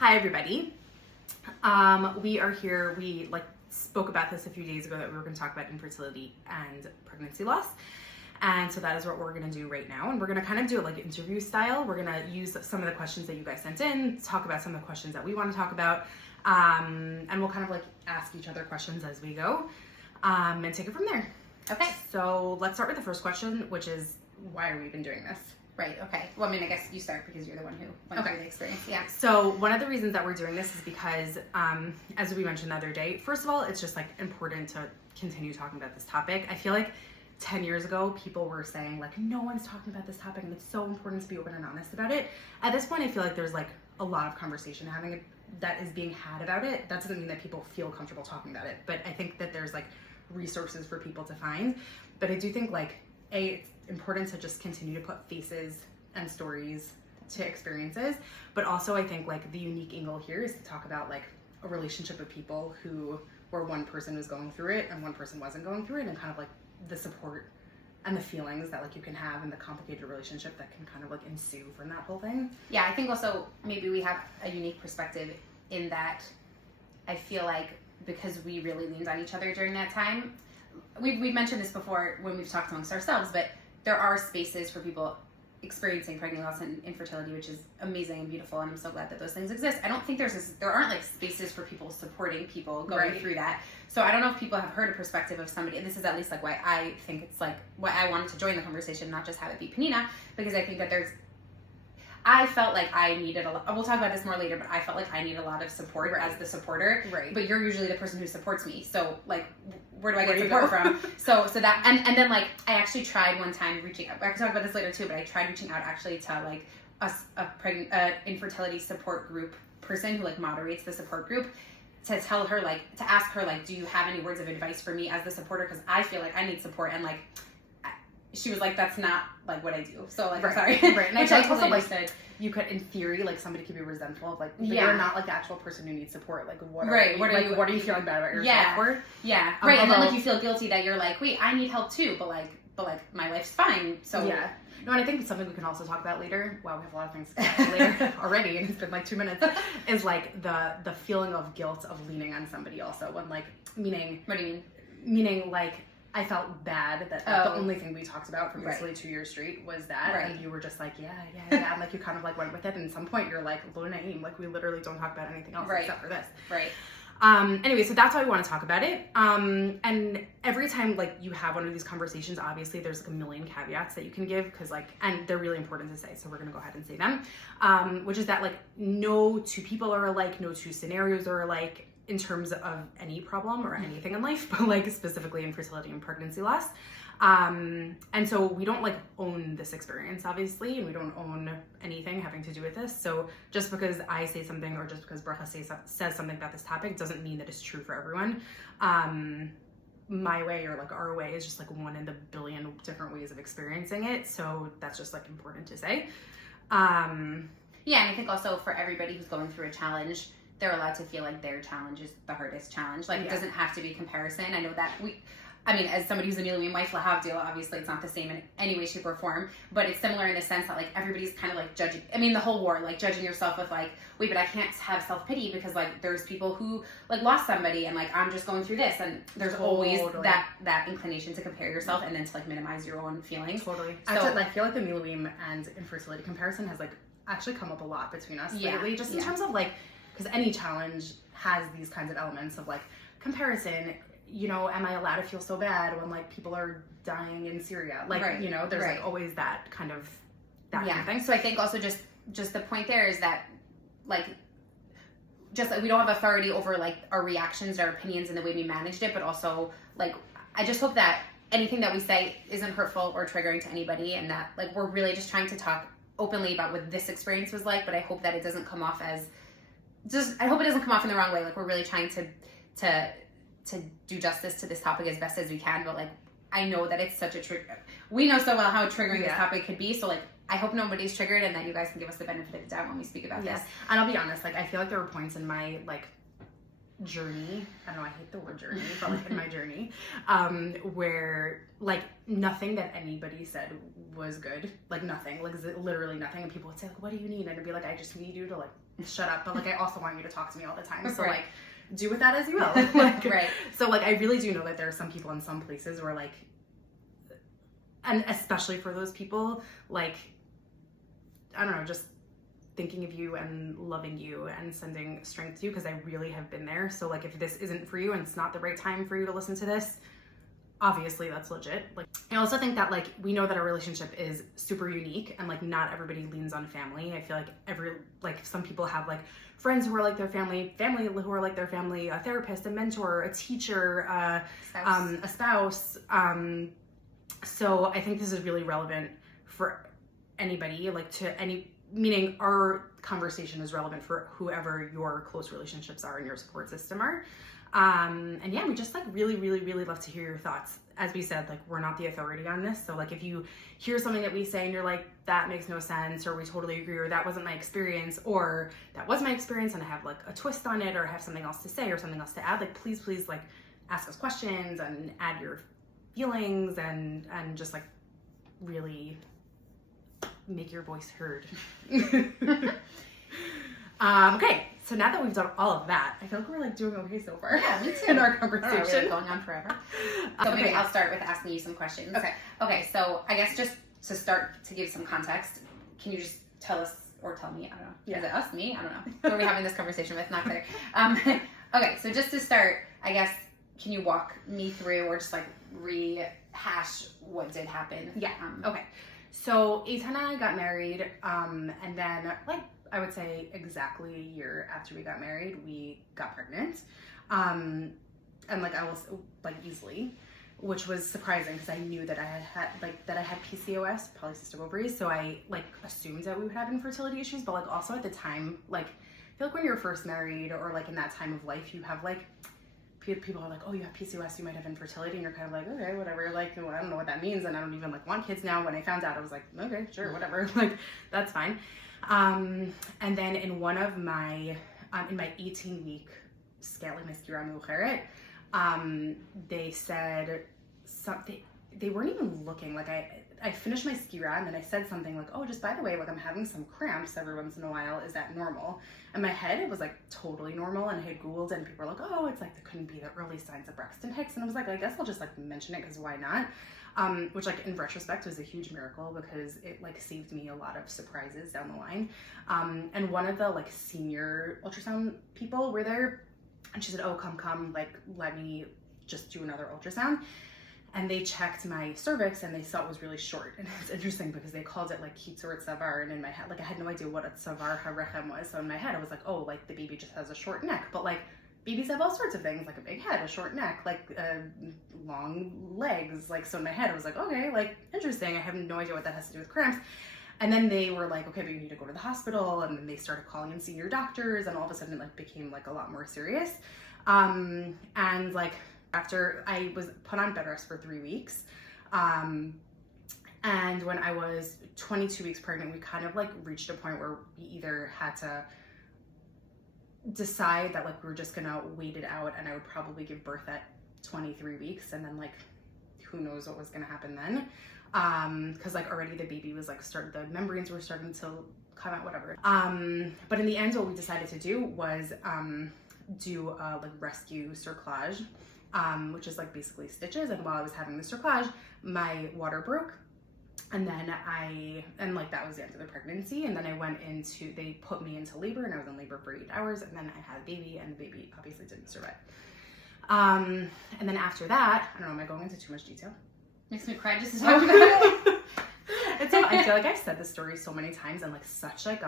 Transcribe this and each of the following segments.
Hi, everybody. We are here. We spoke about this a few days ago that we were going to talk about infertility and pregnancy loss. And so that is what we're going to do right now. And we're going to kind of do it like interview style. We're going to use some of the questions that you guys sent in, talk about some of the questions that we want to talk about. And we'll kind of ask each other questions as we go and take it from there. Okay. So let's start with the first question, which is, why are we even doing this? Right, okay. Well, I mean, I guess you start because you're the one who went through the experience. Yeah. So one of the reasons that we're doing this is because, as we mentioned the other day, first of all, it's just important to continue talking about this topic. I feel like 10 years ago, people were saying no one's talking about this topic and it's so important to be open and honest about it. At this point, I feel like there's a lot of conversation that is being had about it. That doesn't mean that people feel comfortable talking about it, but I think that there's resources for people to find. But I do think it's important to just continue to put faces and stories to experiences, but also I think the unique angle here is to talk about a relationship of people where one person was going through it and one person wasn't going through it, and kind of the support and the feelings that you can have in the complicated relationship that can kind of ensue from that whole thing. Yeah, I think also maybe we have a unique perspective in that I feel like because we really leaned on each other during that time. We've mentioned this before when we've talked amongst ourselves, but there are spaces for people experiencing pregnancy loss and infertility, which is amazing and beautiful, and I'm so glad that those things exist. I don't think there aren't spaces for people supporting people going through that. So I don't know if people have heard a perspective of somebody, and this is at least why I think it's why I wanted to join the conversation, not just have it be Penina, because I think that I felt like I needed a lot. We'll talk about this more later, but I felt like I need a lot of support as the supporter. Right. But you're usually the person who supports me. So where do I get support from? So that and then I actually tried one time reaching out. I can talk about this later too, but I tried reaching out actually to a infertility support group person who moderates the support group, to tell her to ask her do you have any words of advice for me as the supporter, because I feel like I need support, and she was that's not what I do. So I'm sorry. Right. And Which I I totally said you could, in theory, somebody could be resentful of but yeah. you're not the actual person who needs support. What are you feeling bad about yourself yeah. for? Yeah. Right. And then you feel guilty that you're wait, I need help too, but my life's fine. So yeah. No, and I think something we can also talk about later. Wow, we have a lot of things to talk about later already, and it's been 2 minutes. Is the feeling of guilt of leaning on somebody also, when meaning. What do you mean? Meaning I felt bad that the only thing we talked about for basically 2 years straight was that, and you were just yeah, and you kind of went with it, and at some point you're Luna Aim, we literally don't talk about anything else except for this. Right. Anyway, so that's why we want to talk about it. And every time you have one of these conversations, obviously there's a million caveats that you can give, because and they're really important to say, so we're gonna go ahead and say them. Which is that no two people are alike, no two scenarios are alike, in terms of any problem or anything in life, but specifically infertility and pregnancy loss. And so we don't own this experience, obviously, and we don't own anything having to do with this. So just because I say something, or just because Bracha says something about this topic, doesn't mean that it's true for everyone. My way, or our way, is just one in the billion different ways of experiencing it. So that's just important to say. Yeah, and I think also for everybody who's going through a challenge, they're allowed to feel their challenge is the hardest challenge. It doesn't have to be comparison. I know that as somebody who's a newly weaned wife, lahavdil, obviously it's not the same in any way, shape, or form, but it's similar in the sense that everybody's kind of judging. I mean, the whole war, judging yourself with wait, but I can't have self-pity because there's people who lost somebody, and I'm just going through this, and there's always that inclination to compare yourself and then to minimize your own feelings. Totally. So, actually, I feel the Miluim and infertility comparison has actually come up a lot between us lately, just in terms of because any challenge has these kinds of elements of comparison. Am I allowed to feel so bad when people are dying in Syria? There's always that kind of kind of thing. So I think also just the point there is that we don't have authority over our reactions, our opinions, and the way we managed it, but also I just hope that anything that we say isn't hurtful or triggering to anybody, and that we're really just trying to talk openly about what this experience was but I hope that it doesn't come off as I hope it doesn't come off in the wrong way. We're really trying to do justice to this topic as best as we can, but I know that it's such a trigger. We know so well how triggering this topic could be, so I hope nobody's triggered, and that you guys can give us the benefit of the doubt when we speak about this. And I'll be honest, I feel there were points in my journey. I don't know, I hate the word journey, but like in my journey, where like nothing that anybody said was good. Like nothing, like literally nothing. And people would say like, what do you need? And I'd be like, I just need you to like shut up. But like, I also want you to talk to me all the time. So like, do with that as you will. Like, right. So like, I really do know that there are some people in some places where like, and especially for those people, like, I don't know, just thinking of you and loving you and sending strength to you, because I really have been there. So like, if this isn't for you and it's not the right time for you to listen to this, obviously that's legit. Like, I also think that like, we know that our relationship is super unique, and like not everybody leans on family. I feel like some people have like friends who are like their family who are like their family, a therapist, a mentor, a teacher, a spouse. So I think this is really relevant for anybody, like meaning our conversation is relevant for whoever your close relationships are and your support system are. And yeah, we just like really, really, really love to hear your thoughts. As we said, like, we're not the authority on this. So like, if you hear something that we say and you're like, that makes no sense, or we totally agree, or that wasn't my experience, or that was my experience and I have like a twist on it, or I have something else to say or something else to add, like, please like ask us questions and add your feelings and just like really make your voice heard. Okay, so now that we've done all of that, I feel like we're like doing okay so far. Yeah, me too. In our conversation. We're going on forever. So maybe I'll start with asking you some questions. Okay, so I guess just to start, to give some context, can you just tell us, or tell me, I don't know. Yeah. Is it us, me? I don't know. Who are we having this conversation with? Not clear. Okay, so just to start, I guess, can you walk me through, or just like rehash what did happen? Yeah. Okay. So Eitan and I got married, and then like, I would say exactly a year after we got married, we got pregnant. And like, I was like easily, which was surprising because I knew that I had PCOS, polycystic ovaries. So I like assumed that we would have infertility issues, but like also at the time, like, I feel like when you're first married or like in that time of life, you have like, people are like, oh, you have PCOS, you might have infertility, and you're kind of like, okay, whatever, like, well, I don't know what that means, and I don't even like want kids now. When I found out, I was like, okay, sure, whatever, like, that's fine. And then in one of my, in my 18-week scaling my skira mucheret, they said something, they weren't even looking, like, I finished my skira, and then I said something like, oh, just by the way, like, I'm having some cramps every once in a while, is that normal? In my head, it was like totally normal, and I had Googled it, and people were like, oh, it's like, there couldn't be the early signs of Braxton Hicks, and I was like, I guess I'll just like mention it, because why not? Which like in retrospect was a huge miracle, because it like saved me a lot of surprises down the line. And one of the like senior ultrasound people were there, and she said, oh, come, like, let me just do another ultrasound. And they checked my cervix, and they saw it was really short. And it's interesting because they called it like kitzur tzavar, and in my head, like, I had no idea what a tzavar harechem was. So in my head, I was like, oh, like the baby just has a short neck. But like, babies have all sorts of things, like a big head, a short neck, like long legs. Like, so in my head, I was like, okay, like, interesting. I have no idea what that has to do with cramps. And then they were like, okay, but you need to go to the hospital. And then they started calling in senior doctors, and all of a sudden it like became like a lot more serious. And like, after I was put on bed rest for 3 weeks, and when I was 22 weeks pregnant, we kind of like reached a point where we either had to decide that like we were just gonna wait it out, and I would probably give birth at 23 weeks, and then like, who knows what was gonna happen then, because like already the baby was like the membranes were starting to come out, whatever. But in the end, what we decided to do was do a like rescue cerclage, which is like basically stitches. And while I was having the cerclage, my water broke, and then like that was the end of the pregnancy. And then they put me into labor, and I was in labor for 8 hours, and then I had a baby, and the baby obviously didn't survive. And then after that, I don't know, am I going into too much detail? Makes me cry just to talk about it. I feel like I've said this story so many times, and like such like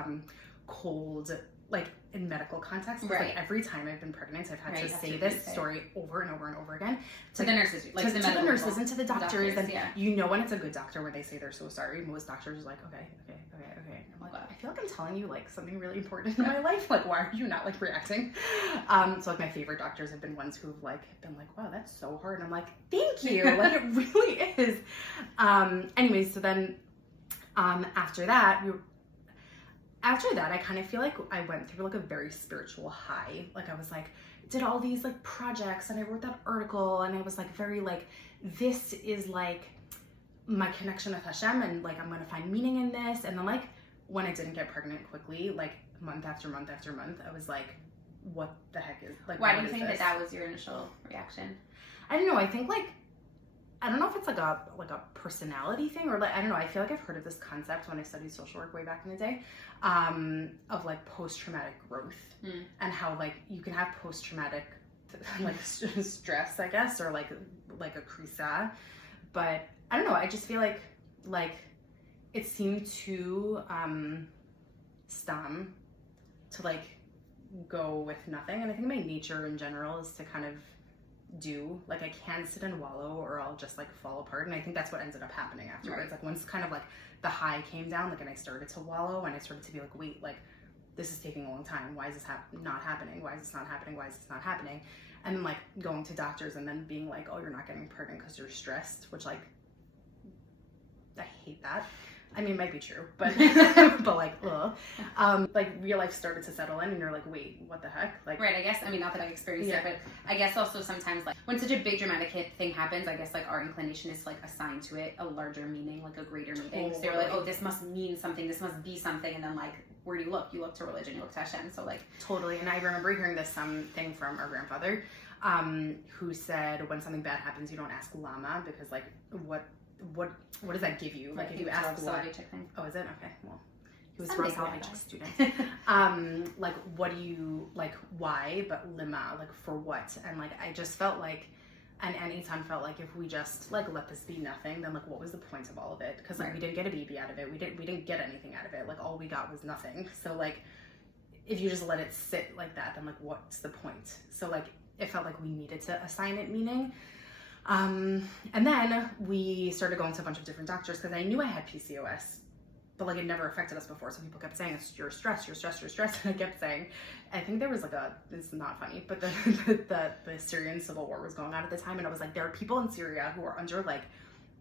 cold, like in medical context, right? Like every time I've been pregnant, I've had to say this story over and over and over again to the nurses, like to the nurses and to the doctors, and you know when it's a good doctor when they say they're so sorry. Most doctors are like, okay. I'm like, wow, I feel like I'm telling you like something really important in my life. Like, why are you not like reacting? So like my favorite doctors have been ones who've like been like, wow, that's so hard. And I'm like, thank you. Like, it really is. Anyways, so then after that, after that, I kind of feel like I went through like a very spiritual high. Like I was like, did all these like projects and I wrote that article and I was like very like, this is like my connection with Hashem and like I'm gonna find meaning in this. And then like when I didn't get pregnant quickly, like month after month after month, I was like, what the heck is like? Why do you think that was your initial reaction? I don't know. I think like, I don't know if it's like a personality thing or like, I don't know. I feel like I've heard of this concept when I studied social work way back in the day, of like post-traumatic growth and how like you can have post-traumatic like stress, I guess, or like a crisa, but I don't know. I just feel like it seemed too stum to like go with nothing. And I think my nature in general is to kind of do like, I can sit and wallow or I'll just like fall apart. And I think that's what ended up happening afterwards. Like once kind of like the high came down, like, and I started to wallow and I started to be like, wait, like this is taking a long time. Why is this not happening? Why is this not happening? Why is this not happening? And then like going to doctors and then being like, oh, you're not getting pregnant because you're stressed, which like, I hate that. I mean, it might be true, but but like, ugh. Like real life started to settle in, and you're like, wait, what the heck? Like, right. I guess. I mean, not that I've experienced it, but I guess also sometimes like when such a big dramatic thing happens, I guess like our inclination is to like assign to it a larger meaning, like a greater meaning. So you're like, oh, this must mean something. This must be something, and then like, where do you look? You look to religion. You look to Hashem. So like, totally. And I remember hearing this thing from our grandfather, who said when something bad happens, you don't ask lama because like what does that give you? Like if you ask what? Oh, is it? Okay. Well, he was a Soloveitchik student. Like what do you like? Why? But lima, like for what? And like I just felt like, and Eitan felt like if we just like let this be nothing, then like what was the point of all of it? Because like we didn't get a baby out of it. We didn't get anything out of it. Like all we got was nothing. So like if you just let it sit like that, then like what's the point? So like it felt like we needed to assign it meaning. And then we started going to a bunch of different doctors because I knew I had PCOS, but like it never affected us before. So people kept saying, you're stressed. And I kept saying, I think there was like it's not funny, but the Syrian civil war was going on at the time. And I was like, there are people in Syria who are under like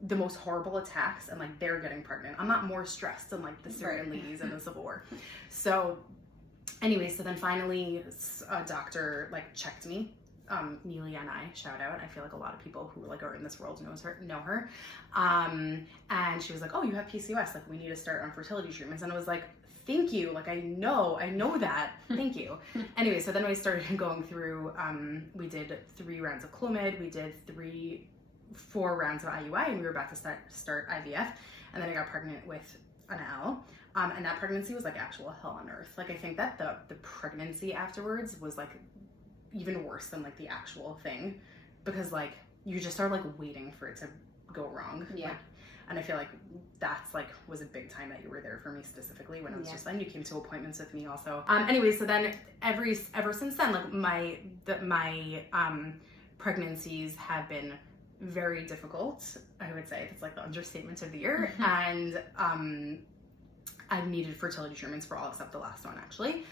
the most horrible attacks and like they're getting pregnant. I'm not more stressed than like the Syrian ladies in the civil war. So anyway, so then finally a doctor like checked me. Neely and I, shout out. I feel like a lot of people who like are in this world know her. And she was like, oh, you have PCOS. Like we need to start on fertility treatments. And I was like, thank you. Like I know that. Thank you. Anyway, so then we started going through, we did 3 rounds of Clomid. We did 4 rounds of IUI and we were about to start IVF. And then I got pregnant with an L. And that pregnancy was like actual hell on earth. Like I think that the pregnancy afterwards was like even worse than like the actual thing because like you just are like waiting for it to go wrong. Like, and I feel like that's like was a big time that you were there for me specifically when I was just then you came to appointments with me also. Anyway, so then ever since then like my pregnancies have been very difficult. I would say it's like the understatement of the year. And I've needed fertility treatments for all except the last one actually.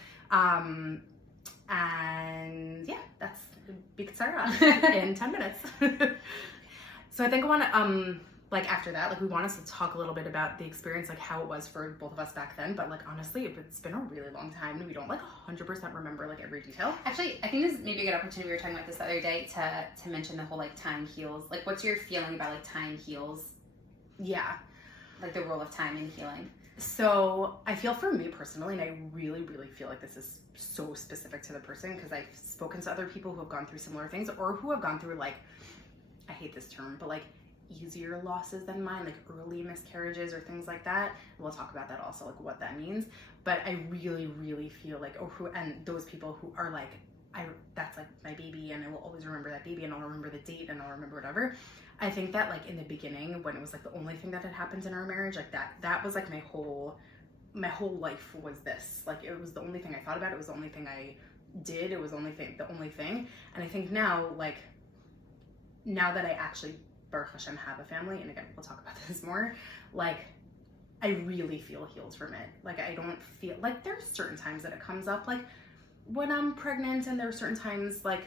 And yeah, that's Biktsara in 10 minutes. So I think I want to, like after that, like we want us to talk a little bit about the experience, like how it was for both of us back then. But like honestly, it's been a really long time and we don't like 100% remember like every detail. Actually, I think this is maybe a good opportunity. We were talking about this the other day to mention the whole like time heals. Like what's your feeling about like time heals? Yeah. Like the role of time in healing. So I feel for me personally, and I really, really feel like this is so specific to the person because I've spoken to other people who have gone through similar things or who have gone through like, I hate this term, but like easier losses than mine, like early miscarriages or things like that. And we'll talk about that also, like what that means. But I really, really feel like, and those people who are like, that's like my baby and I will always remember that baby and I'll remember the date and I'll remember whatever. I think that like in the beginning when it was like the only thing that had happened in our marriage, like that was like my whole life was this. Like it was the only thing I thought about. It was the only thing I did. It was the only thing. And I think now, like now that I actually Baruch Hashem have a family, and again we'll talk about this more, like I really feel healed from it. Like I don't feel like there's certain times that it comes up like when I'm pregnant and there are certain times like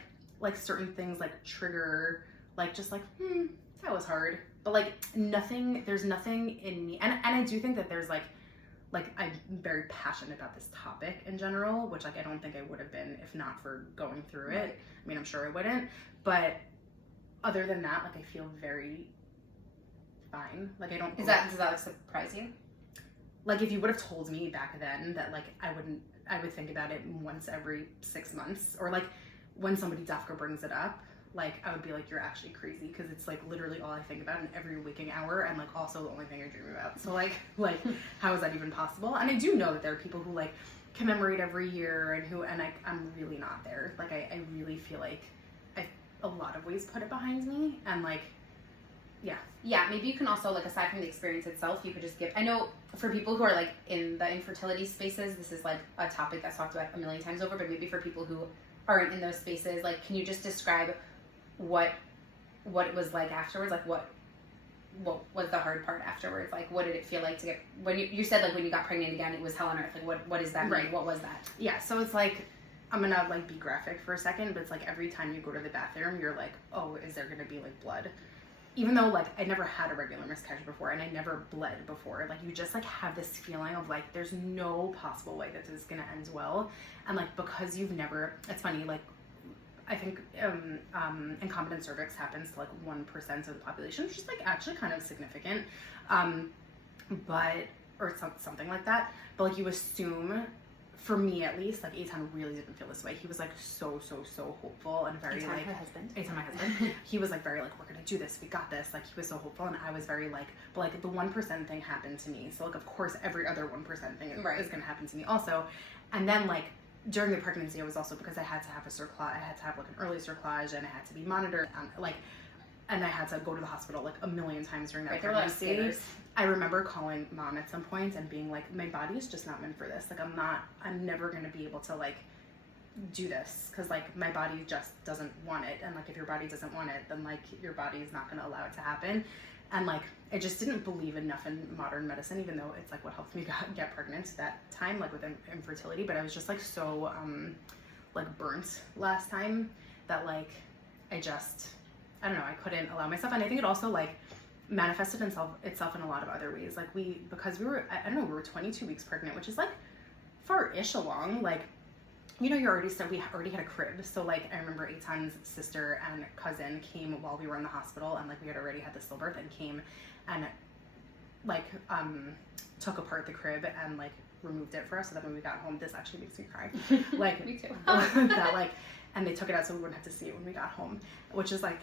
certain things like trigger like just like that was hard, but like there's nothing in me and I do think that there's like like I'm very passionate about this topic in general, which like I don't think I would have been if not for going through it. Right. I mean, I'm sure I wouldn't, but other than that, like I feel very fine. Like I don't. Does that like surprise you? Like if you would have told me back then that like I would think about it once every 6 months, or like when somebody Dafka brings it up, like I would be like, you're actually crazy, because it's like literally all I think about in every waking hour, and like also the only thing I dream about. So like how is that even possible? And I do know that there are people who like commemorate every year and I'm really not there. Like I really feel like I a lot of ways put it behind me, and like yeah, maybe you can also, like, aside from the experience itself, you could just give, I know for people who are like in the infertility spaces, this is like a topic that's talked about a million times over, but maybe for people who aren't in those spaces, like, can you just describe what it was like afterwards? Like what was the hard part afterwards? Like what did it feel like to get, when you said like when you got pregnant again, it was hell on earth. Like what does that mean? Right. What was that? Yeah, so it's like, I'm gonna like be graphic for a second, but it's like every time you go to the bathroom, you're like, oh, is there gonna be like blood? Even though like I never had a regular miscarriage before and I never bled before, like you just like have this feeling of like there's no possible way that this is gonna end well. And like because you've never, it's funny, like I think incontinent cervix happens to like 1% of the population, which is like actually kind of significant, but or something like that. But like you assume, for me at least, like Eitan really didn't feel this way. He was like so hopeful and very Eitan, like her husband. Eitan, my husband. He was like very like, we're gonna do this, we got this. Like he was so hopeful, and I was very like, but like the 1% thing happened to me. So like of course every other 1% thing is gonna happen to me also. And then like during the pregnancy, it was also because I had to have I had to have like an early cerclage, and I had to be monitored, and I had to go to the hospital like a million times during that pregnancy. I remember calling mom at some point and being like, my body is just not meant for this. Like I'm never going to be able to like do this, because like my body just doesn't want it. And like if your body doesn't want it, then like your body is not going to allow it to happen. And like I just didn't believe enough in modern medicine, even though it's like what helped me get pregnant that time, like with infertility. But I was just like so like burnt last time that like I don't know, I couldn't allow myself. And I think it also like manifested itself in a lot of other ways. Like because we were, I don't know, we were 22 weeks pregnant, which is like far-ish along. Like, you know, we already had a crib. So like I remember Eitan's sister and cousin came while we were in the hospital, and like we had already had the stillbirth, and came and like took apart the crib and like removed it for us, so that when we got home, this actually makes me cry. Like Me too. that like, and they took it out so we wouldn't have to see it when we got home, which is like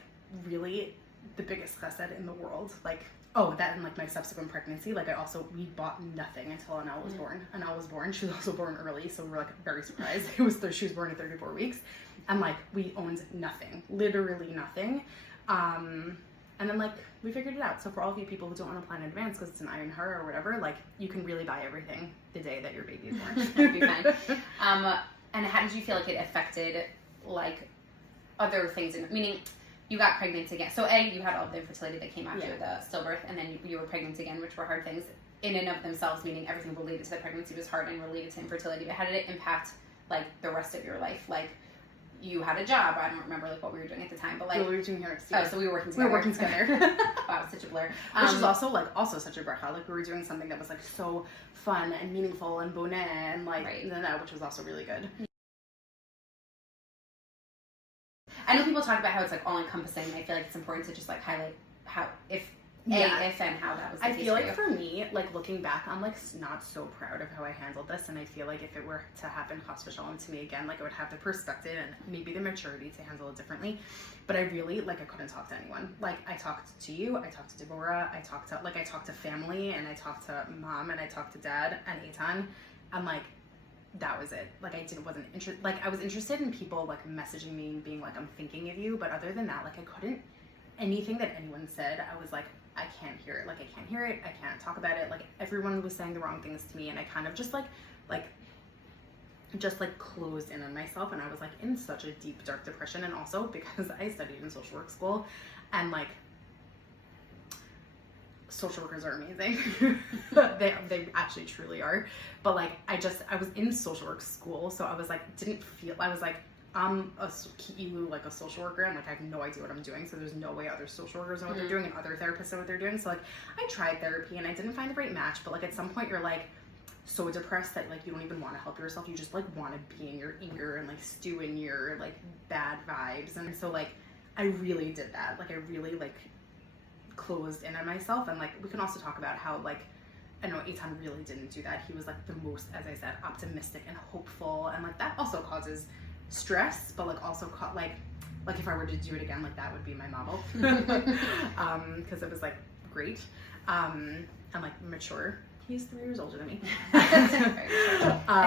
really the biggest chesed in the world. Like, oh, that and like my subsequent pregnancy, like we bought nothing until Anel was born. Anel was born. She was also born early, so we were like very surprised. She was born at 34 weeks, and like we owned nothing, literally nothing. And then like we figured it out. So for all of you people who don't want to plan in advance because it's an iron her or whatever, like you can really buy everything the day that your baby is born. That'd be fine. And how did you feel like it affected like other things? Meaning, you got pregnant again. So you had all the infertility that came after the stillbirth, and then you were pregnant again, which were hard things in and of themselves, meaning everything related to the pregnancy was hard and related to infertility. But how did it impact like the rest of your life? Like you had a job. I don't remember like what we were doing at the time, but like we were doing here. Oh, so we were working together. We were working together. Wow, such a blur. Which is also such a bracha. Like we were doing something that was like so fun and meaningful and boneh and like which was also really good. I know people talk about how it's like all encompassing, and I feel like it's important to just like highlight how if and how that was the case. I feel like for me, like looking back, I'm like not so proud of how I handled this, and I feel like if it were to happen chas v'shalom to me again, like I would have the perspective and maybe the maturity to handle it differently. But I really like I couldn't talk to anyone. Like I talked to you, I talked to Deborah, I talked to family, and I talked to mom, and I talked to dad and Eitan, and like that was it. Like wasn't interested. Like I was interested in people like messaging me and being like, I'm thinking of you, but other than that, like I couldn't. Anything that anyone said, I was like, I can't hear it. Like I can't hear it. I can't talk about it. Like everyone was saying the wrong things to me, and I kind of just closed in on myself, and I was like in such a deep dark depression. And also because I studied in social work school, and like social workers are amazing. they actually truly are. But like I was in social work school, so I was like I was like I'm a social worker, and like I have no idea what I'm doing, so there's no way other social workers know what they're doing and other therapists know what they're doing. So like I tried therapy and I didn't find the right match, but like at some point you're like so depressed that like you don't even want to help yourself. You just like want to be in your anger and like stew in your like bad vibes. And so like I really did that. Like I really like closed in on myself. And like we can also talk about how like I know Eitan really didn't do that. He was like the most, as I said, optimistic and hopeful, and like that also causes stress, but like also like if I were to do it again, like that would be my model. Because it was like great and like mature. He's 3 years older than me. I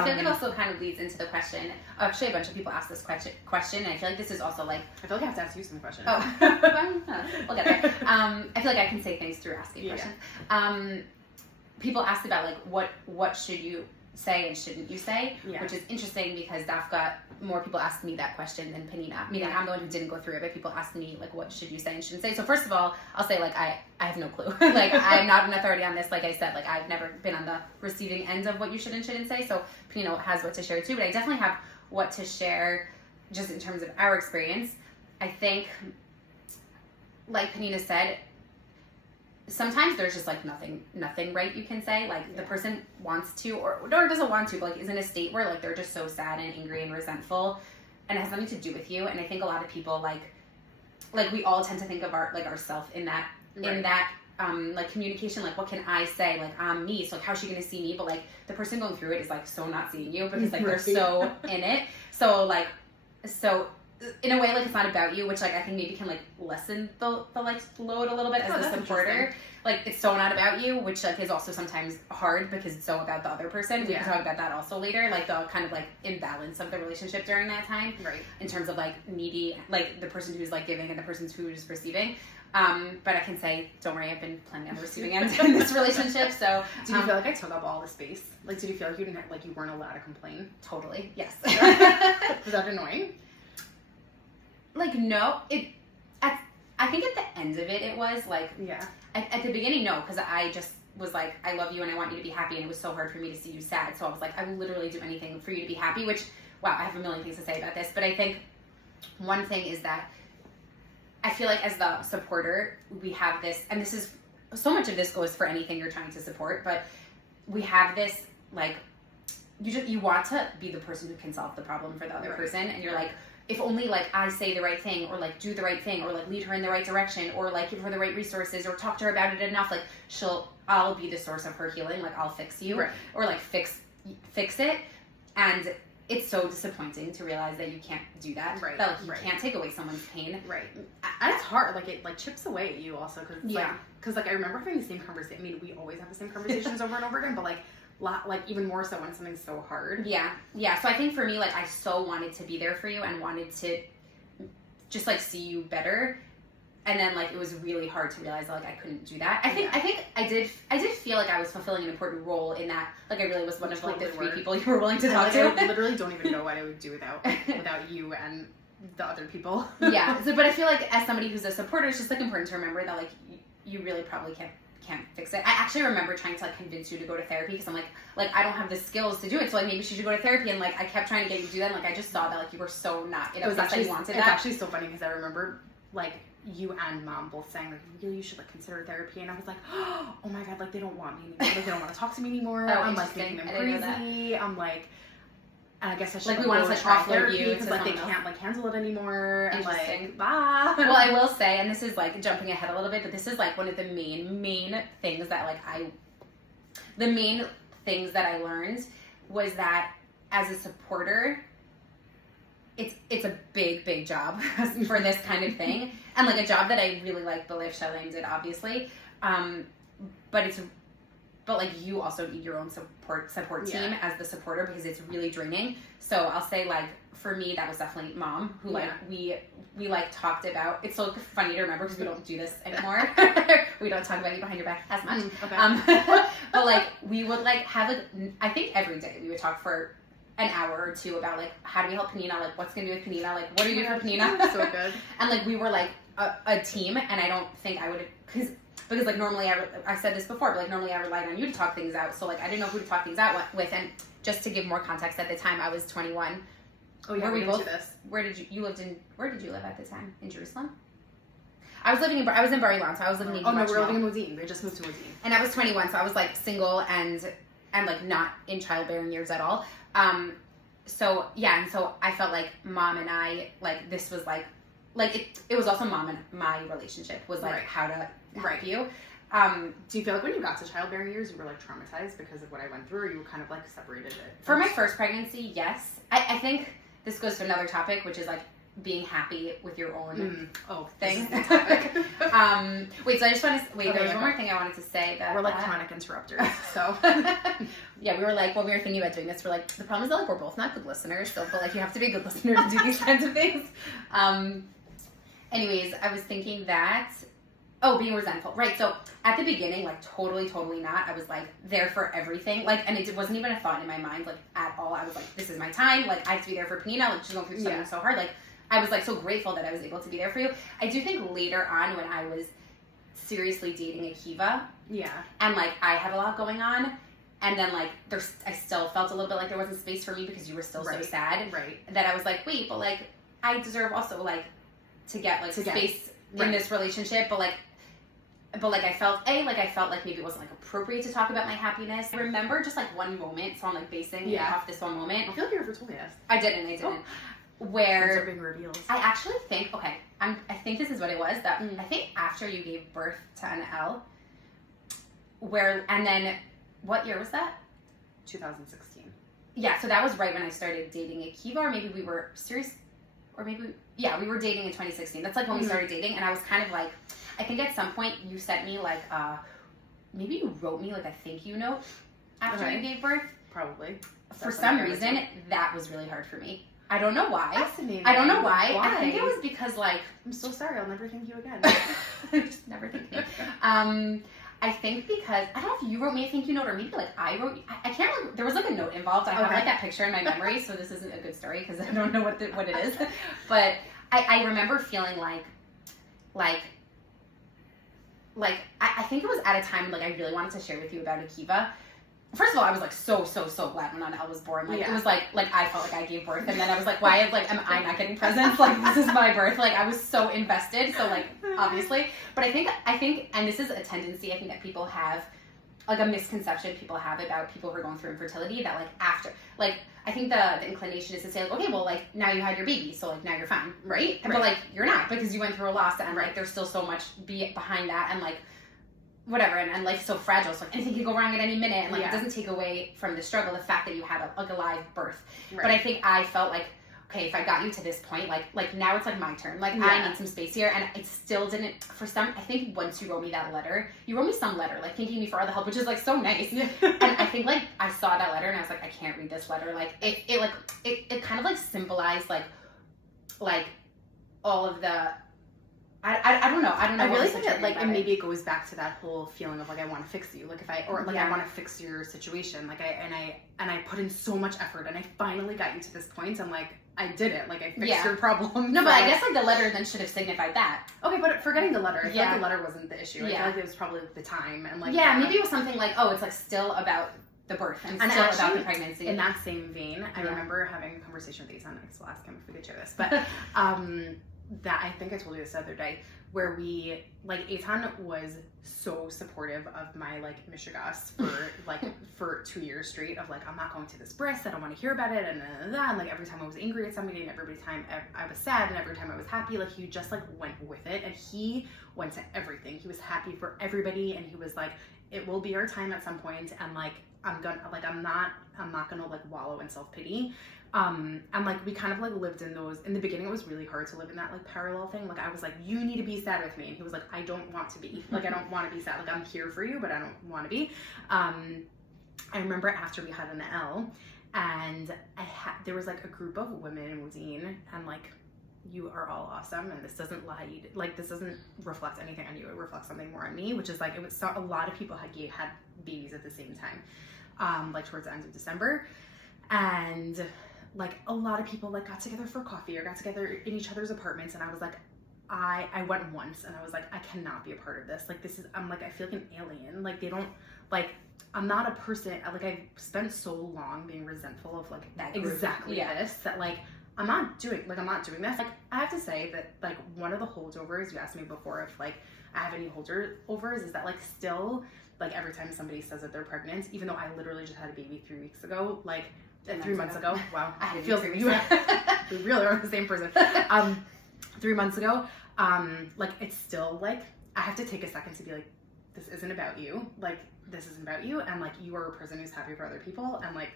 feel like it also kind of leads into the question. Actually, a bunch of people ask this question, and I feel like this is also like. I feel like I have to ask you some questions. Oh, we'll get there. I feel like I can say things through asking questions. People asked about like what should you say and shouldn't you say, which is interesting because Dafka, more people asked me that question than Penina. Meaning I'm the one who didn't go through it, but people asked me like what should you say and shouldn't say. So first of all, I'll say like I have no clue. Like I'm not an authority on this. Like I said, like I've never been on the receiving end of what you should and shouldn't say. So Penina has what to share too, but I definitely have what to share just in terms of our experience. I think, like Penina said, sometimes there's just like nothing right you can say. Like the person wants to or doesn't want to, but like is in a state where like they're just so sad and angry and resentful, and it has nothing to do with you. And I think a lot of people like we all tend to think of ourselves in that like communication, like what can I say, like I'm me, so like how's she gonna see me, but like the person going through it is like so not seeing you because like they're so in it. So in a way, like it's not about you, which like I think maybe can like lessen the like load a little bit as a supporter. Like it's so not about you, which like is also sometimes hard because it's so about the other person. We can talk about that also later, like the kind of like imbalance of the relationship during that time, right? In terms of like needy, like the person who's like giving and the person who's receiving. But I can say, don't worry, I've been playing on the receiving end in this relationship. So did you feel like I took up all the space? Like did you feel like you didn't you weren't allowed to complain? Totally, yes. Was that annoying? Like no, I think at the end of it was like at the beginning no, because I just was like I love you and I want you to be happy, and it was so hard for me to see you sad, so I was like I will literally do anything for you to be happy, which wow, I have a million things to say about this, but I think one thing is that I feel like as the supporter we have this, and this is so much of this goes for anything you're trying to support, but we have this like you want to be the person who can solve the problem for the other person, and you're like if only like I say the right thing or like do the right thing or like lead her in the right direction or like give her the right resources or talk to her about it enough, like I'll be the source of her healing, like I'll fix you or like fix it. And it's so disappointing to realize that you can't do that, that like you can't take away someone's pain, and it's hard, like it like chips away at you also because like I remember having the same conversation. I mean we always have the same conversations over and over again, but like even more so when something's so hard. So I think for me, like I so wanted to be there for you and wanted to just like see you better, and then like it was really hard to realize that like I couldn't do that. I think I did feel like I was fulfilling an important role in that, like I really was one of like the three people you were willing to talk to. I literally don't even know what I would do without you and the other people. But I feel like as somebody who's a supporter, it's just like important to remember that like you really probably can't fix it. I actually remember trying to like convince you to go to therapy because I'm like I don't have the skills to do it, so like maybe she should go to therapy, and like I kept trying to get you to do that, and like I just saw that like you were so not in a place that you wanted that. It's actually so funny because I remember like you and mom both saying like really you should like consider therapy, and I was like oh my god, like they don't want me anymore, like they don't want to talk to me anymore. I'm like making them crazy. I'm like, and I guess I should like we want to like offload you because like they can't like handle it anymore, and like bye. Well, I will say, and this is like jumping ahead a little bit, but this is like one of the main things that like the main things that I learned was that as a supporter, it's a big job for this kind of thing, and like a job that I really like Believe Shalem did, obviously, but like you also need your own support team as the supporter because it's really draining. So I'll say like for me that was definitely mom who like we like talked about. It's so funny to remember because we don't do this anymore. We don't talk about you behind your back as much. But like we would like have like I think every day we would talk for an hour or two about like how do we help Penina, like what's gonna be with Penina, like what do you do for Penina. So good. And like we were like a team, and I don't think I would because like normally I said this before, but like normally I relied on you to talk things out, so like I didn't know who to talk things out with. And just to give more context, at the time I was 21. Oh yeah, we both. Where did you live at the time? In Jerusalem? I was in Bar Ilan, so I was living in we were living in Modi'in. We just moved to Modi'in. And I was 21, so I was like single and and like not in childbearing years at all. So yeah, and so I felt like mom and I, like, this was like it was also mom and my relationship was like how to help you. Do you feel like when you got to childbearing years, you were like traumatized because of what I went through, or you kind of like separated it? For my first pregnancy, yes. I think this goes to another topic, which is like being happy with your own thing. Wait, so I just want to there was one more thing I wanted to say that we're like chronic interrupters. So yeah, we were like, when we were thinking about doing this, we're like, the problem is that like we're both not good listeners, so but like you have to be a good listener to do these kinds of things. Anyways, I was thinking that being resentful, right? So at the beginning, like totally not. I was like there for everything, like, and it wasn't even a thought in my mind, like at all. I was like, this is my time. Like I have to be there for Penina. Like she's going through something so hard. Like I was like so grateful that I was able to be there for you. I do think later on when I was seriously dating Akiva, and like I had a lot going on, and then like I still felt a little bit like there wasn't space for me because you were still so sad, that I was like, wait, but like I deserve also like to get like space in this relationship, but like I felt like maybe it wasn't like appropriate to talk about my happiness. I remember just like one moment, so I'm like basing off this one moment. I feel like you ever told me this. I didn't. Where these are big reveals. I actually think I think this is what it was, that I think after you gave birth to an L, and then what year was that? 2016. Yeah, so that was right when I started dating Akiva, or maybe we were serious, or maybe we were dating in 2016. That's like when we started dating, and I was kind of like, I think at some point you sent me like maybe you wrote me like a thank you note after you gave birth. Probably. For some reason, that was really hard for me. I don't know why. That's amazing. I don't know why. I think it was because like I'm so sorry. I'll never thank you again. Just never thank me. I think because I don't know if you wrote me a thank you note, or maybe like I wrote. I can't remember. There was like a note involved. I have like that picture in my memory, so this isn't a good story because I don't know what it is. But I remember feeling like I think it was at a time like I really wanted to share with you about Akiva. First of all, I was like so glad when Anel was born. Like it was like I felt like I gave birth, and then I was like, why am I not getting presents? Like this is my birth. Like I was so invested. So like obviously, but I think, and this is a tendency I think that people have, like a misconception people have about people who are going through infertility, that like after, like I think the inclination is to say like, okay, well like now you had your baby, so like now you're fine, right? But like you're not, because you went through a loss, and like there's still so much behind that, and like whatever, and life's so fragile, so like anything can go wrong at any minute, and like it doesn't take away from the struggle, the fact that you had a live birth. But I think I felt like, okay, if I got you to this point, like now it's like my turn, like I need some space here, and it still didn't, I think once you wrote me that letter, you wrote me some letter like thanking me for all the help, which is like so nice. And I think like I saw that letter and I was like, I can't read this letter, like it kind of like symbolized like all of the I don't know. I really think that like, and maybe it goes back to that whole feeling of like I want to fix you, like if I want to fix your situation, like I put in so much effort, and I finally got you to this point, and like I did it, like I fixed your problem. No, but I guess like the letter then should have signified that. Okay, but forgetting the letter, I feel like the letter wasn't the issue. I feel like it was probably the time, and like maybe it was something like, oh, it's like still about the birth and still actually, about the pregnancy. In that same vein, I remember having a conversation with Ethan. I still ask him if we could share this, but that I think I told you this the other day, where we like Eitan was so supportive of my like mishigas for 2 years straight of like, I'm not going to this bris, I don't want to hear about it, and like every time I was angry at somebody, and every time I was sad, and every time I was happy, like he just like went with it, and he went to everything. He was happy for everybody, and he was like, it will be our time at some point, and like I'm not gonna like wallow in self-pity. And like we kind of like lived in those, in the beginning it was really hard to live in that like parallel thing. Like I was like, you need to be sad with me, and he was like, I don't want to be, like I don't want to be sad, like I'm here for you, but I don't want to be. I remember after we had an L, and there was like a group of women in Modine, and like, you are all awesome, and this doesn't this doesn't reflect anything on you, it reflects something more on me, which is like, it was a lot of people had babies at the same time, like towards the end of December, and like a lot of people like got together for coffee or got together in each other's apartments, and I was like, I went once, and I was like, I cannot be a part of this. Like this is, I'm like, I feel like an alien. Like they don't, like I'm not a person, like I've spent so long being resentful of like that exactly this, that like I'm not doing this. Like, I have to say that, like, one of the holdovers, you asked me before if, like, I have any holdovers, is that, like, still, like, every time somebody says that they're pregnant, even though I literally just had a baby 3 weeks ago, like, 3 months ago. Wow. I had It feels like we really are the same person. 3 months ago, like, it's still, like, I have to take a second to be like, this isn't about you. Like, this isn't about you. And, like, you are a person who's happy for other people. And, like,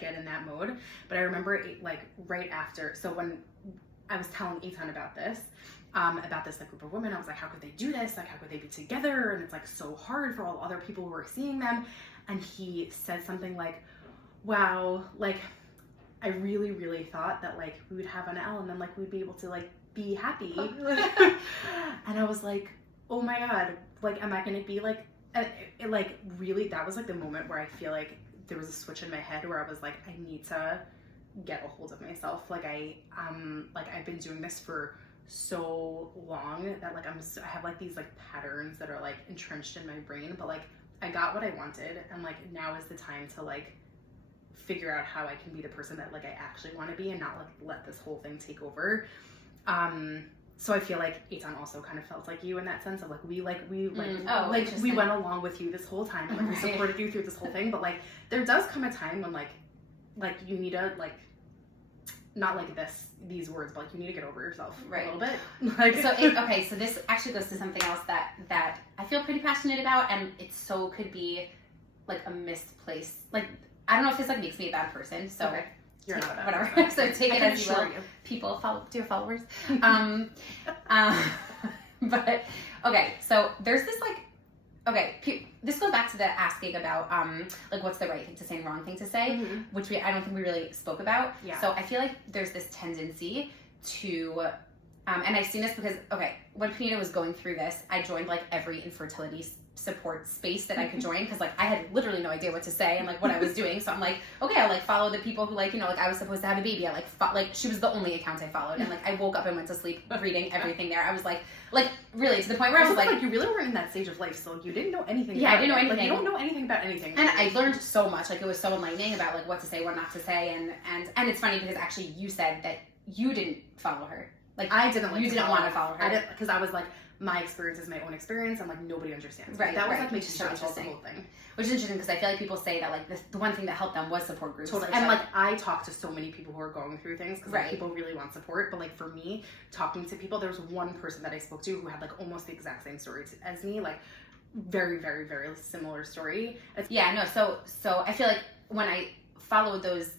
get in that mode. But I remember, like, right after, so when I was telling Eitan about this, like, group of women, I was like, how could they do this? Like, how could they be together? And it's, like, so hard for all other people who are seeing them. And he said something like, wow, like, I really, really thought that, like, we would have an L and then, like, we'd be able to, like, be happy. And I was like, oh my God, like, am I going to be, like, it, like, really, that was, like, the moment where I feel like there was a switch in my head where I was like, I need to get a hold of myself. Like, I've been doing this for so long that, like, I have, like, these, like, patterns that are, like, entrenched in my brain, but, like, I got what I wanted, and, like, now is the time to, like, figure out how I can be the person that, like, I actually want to be and not, like, let this whole thing take over. So I feel like Eitan also kind of felt like you in that sense of, like, we went along with you this whole time, and, like, we supported you through this whole thing, but, like, there does come a time when, like you need to, like, not like these words, but, like, you need to get over yourself a little bit. Like, so this actually goes to something else that I feel pretty passionate about, and it so could be, like, a misplaced, like, I don't know if this, like, makes me a bad person, so okay. You're not a bad whatever. person. So take it as you will. People, dear followers. But okay, so there's this, like, this goes back to the asking about like, what's the right thing to say and wrong thing to say, which I don't think we really spoke about. Yeah. So I feel like there's this tendency to and I've seen this because, when Panita was going through this, I joined, like, every infertility support space that I could join, because, like, I had literally no idea what to say and, like, what I was doing. So I'm like, okay, I'll, like, follow the people who, like, you know, like, I was supposed to have a baby. I, like, she was the only account I followed, and, like, I woke up and went to sleep reading everything there. I was like really to the point where I was like, you really were in that stage of life, so you didn't know anything. Yeah, I didn't know anything. Like, you don't know anything about anything. And I learned so much. Like, it was so enlightening about, like, what to say, what not to say, and it's funny because actually you said that you didn't follow her. Like, I didn't. Like, you didn't want to follow her. I didn't, because I was like, my experience is my own experience, and, like, nobody understands. Right. That was, like, my so interesting. The whole thing. Which is interesting because I feel like people say that, like, the one thing that helped them was support groups. Totally. And, like, I talk to so many people who are going through things because, like, people really want support. But, like, for me, talking to people, there was one person that I spoke to who had, like, almost the exact same story as me. Like, very, very, very similar story. So I feel like when I followed those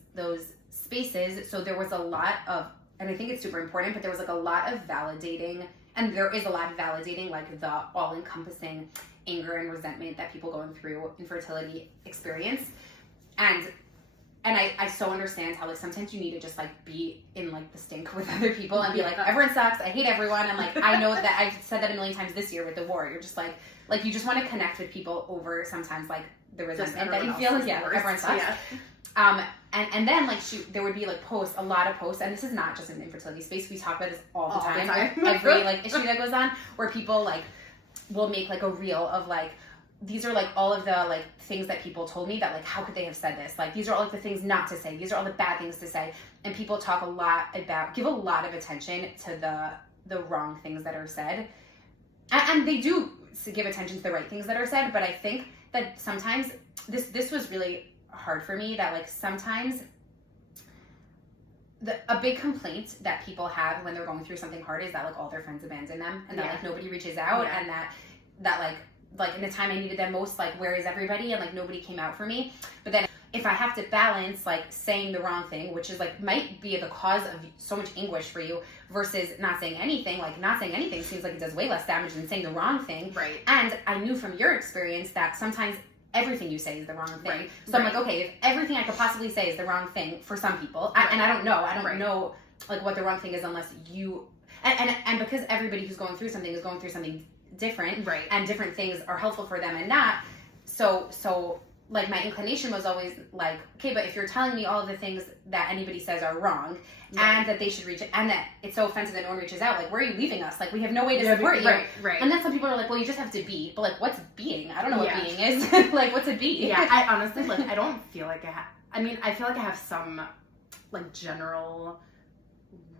spaces, so there was a lot of, and I think it's super important, but there was, like, a lot of validating, and there is a lot of validating, like, the all-encompassing anger and resentment that people going through infertility experience. And I so understand how, like, sometimes you need to just, like, be in, like, the stink with other people and be like, everyone sucks, I hate everyone, and, like, I know that I've said that a million times this year with the war. You're just like you just want to connect with people over sometimes, like, the resentment that you feel. Everyone sucks. Yeah. And then, like, there would be, like, a lot of posts, and this is not just an infertility space, we talk about this all the time. Every, like, issue that goes on, where people, like, will make, like, a reel of, like, these are, like, all of the, like, things that people told me that, like, how could they have said this? Like, these are all, like, the things not to say. These are all the bad things to say. And people talk a lot about, give a lot of attention to the wrong things that are said. And they do give attention to the right things that are said, but I think that sometimes, this was really hard for me, that, like, sometimes a big complaint that people have when they're going through something hard is that, like, all their friends abandon them, and that, like, nobody reaches out, and that like in the time I needed them most, like, where is everybody, and, like, nobody came out for me. But then if I have to balance, like, saying the wrong thing, which is, like, might be the cause of so much anguish for you, versus not saying anything, like, not saying anything seems like it does way less damage than saying the wrong thing. Right. And I knew from your experience that sometimes everything you say is the wrong thing. Right. So I'm like, okay, if everything I could possibly say is the wrong thing for some people, and I don't know, like, what the wrong thing is unless you, and because everybody who's going through something is going through something different, right, and different things are helpful for them and not, so like, my inclination was always like, okay, but if you're telling me all of the things that anybody says are wrong, and that they should reach, and that it's so offensive that no one reaches out, like, where are you leaving us? Like, we have no way to support you. Right. And then some people are like, well, you just have to be. But, like, what's being? I don't know what being is. Like, what's a be? Yeah, I honestly, like, I don't feel like I feel like I have some, like, general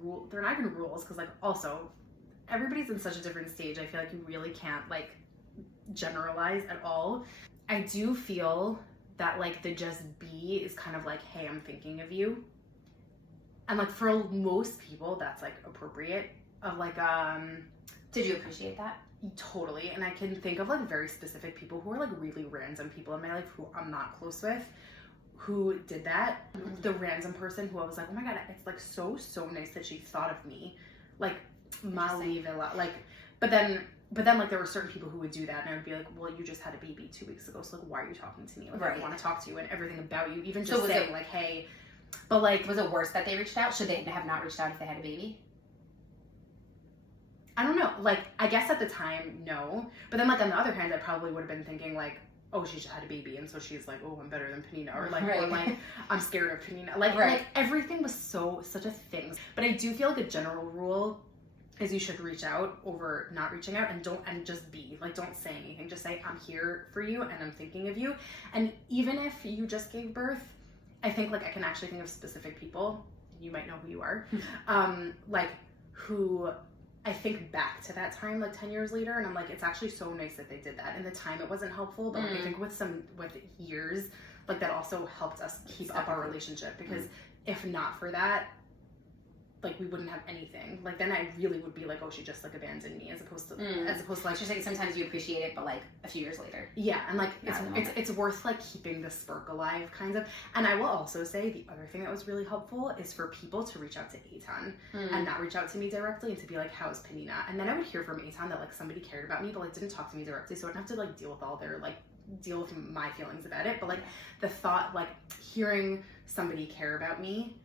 rule. They're not even rules because like also everybody's in such a different stage. I feel like you really can't like generalize at all. I do feel that like the just be is kind of like, hey, I'm thinking of you. And like for most people that's like appropriate of like did you appreciate that? Totally. And I can think of like very specific people who are like really random people in my life who I'm not close with who did that. Mm-hmm. The random person who I was like, oh my god, it's like so nice that she thought of me, like like, but then like there were certain people who would do that and I would be like, well, you just had a baby 2 weeks ago, so like why are you talking to me? Like, right. I want to talk to you and everything about you, even so just saying like, hey. But like, was it worse that they reached out? Should they have not reached out if they had a baby? I don't know. Like, I guess at the time, no. But then like on the other hand, I probably would have been thinking like, oh, she just had a baby, and so she's like, oh, I'm better than Penina, or like, right. or like, I'm scared of Penina. Like, right. like everything was such a thing. But I do feel like a general rule is you should reach out over not reaching out, and just be like, don't say anything. Just say, I'm here for you and I'm thinking of you. And even if you just gave birth, I think like I can actually think of specific people, you might know who you are, like who I think back to that time like 10 years later and I'm like, it's actually so nice that they did that. In the time it wasn't helpful, but like, I think with years, like that also helped us keep up our relationship, because if not for that, like we wouldn't have anything. Like then I really would be like, oh, she just like abandoned me, as opposed to like, just like sometimes you appreciate it, but like a few years later. Yeah, and like it's worth like keeping the spark alive, kind of. And I will also say the other thing that was really helpful is for people to reach out to Eitan and not reach out to me directly, and to be like, how's Penina? And then I would hear from Eitan that like somebody cared about me, but like didn't talk to me directly, so I wouldn't have to like deal with my feelings about it. But like the thought, like hearing somebody care about me,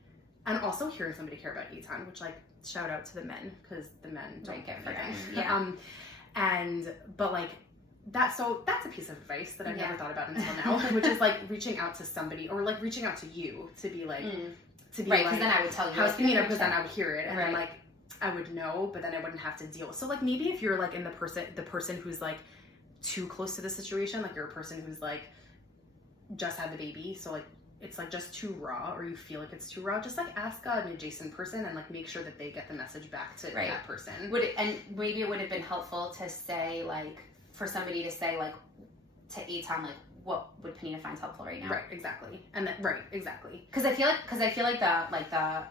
and also hearing somebody care about Eitan, which like shout out to the men, because the men don't get anything. Yeah. But like that's a piece of advice that I've never thought about until now, which is like reaching out to somebody, or like reaching out to you to be like to be right, like, because then I would tell you how's Penina, because then I would hear it and right. then like I would know, but then I wouldn't have to deal. So like maybe if you're like in the person who's like too close to the situation, like you're a person who's like just had the baby, so like it's like just too raw, or you feel like it's too raw, just like ask an adjacent person and like make sure that they get the message back to that person. And maybe it would have been helpful to say like, for somebody to say like to Eitan, like, what would Penina find helpful right now? Right, exactly. And then exactly. Because I feel like the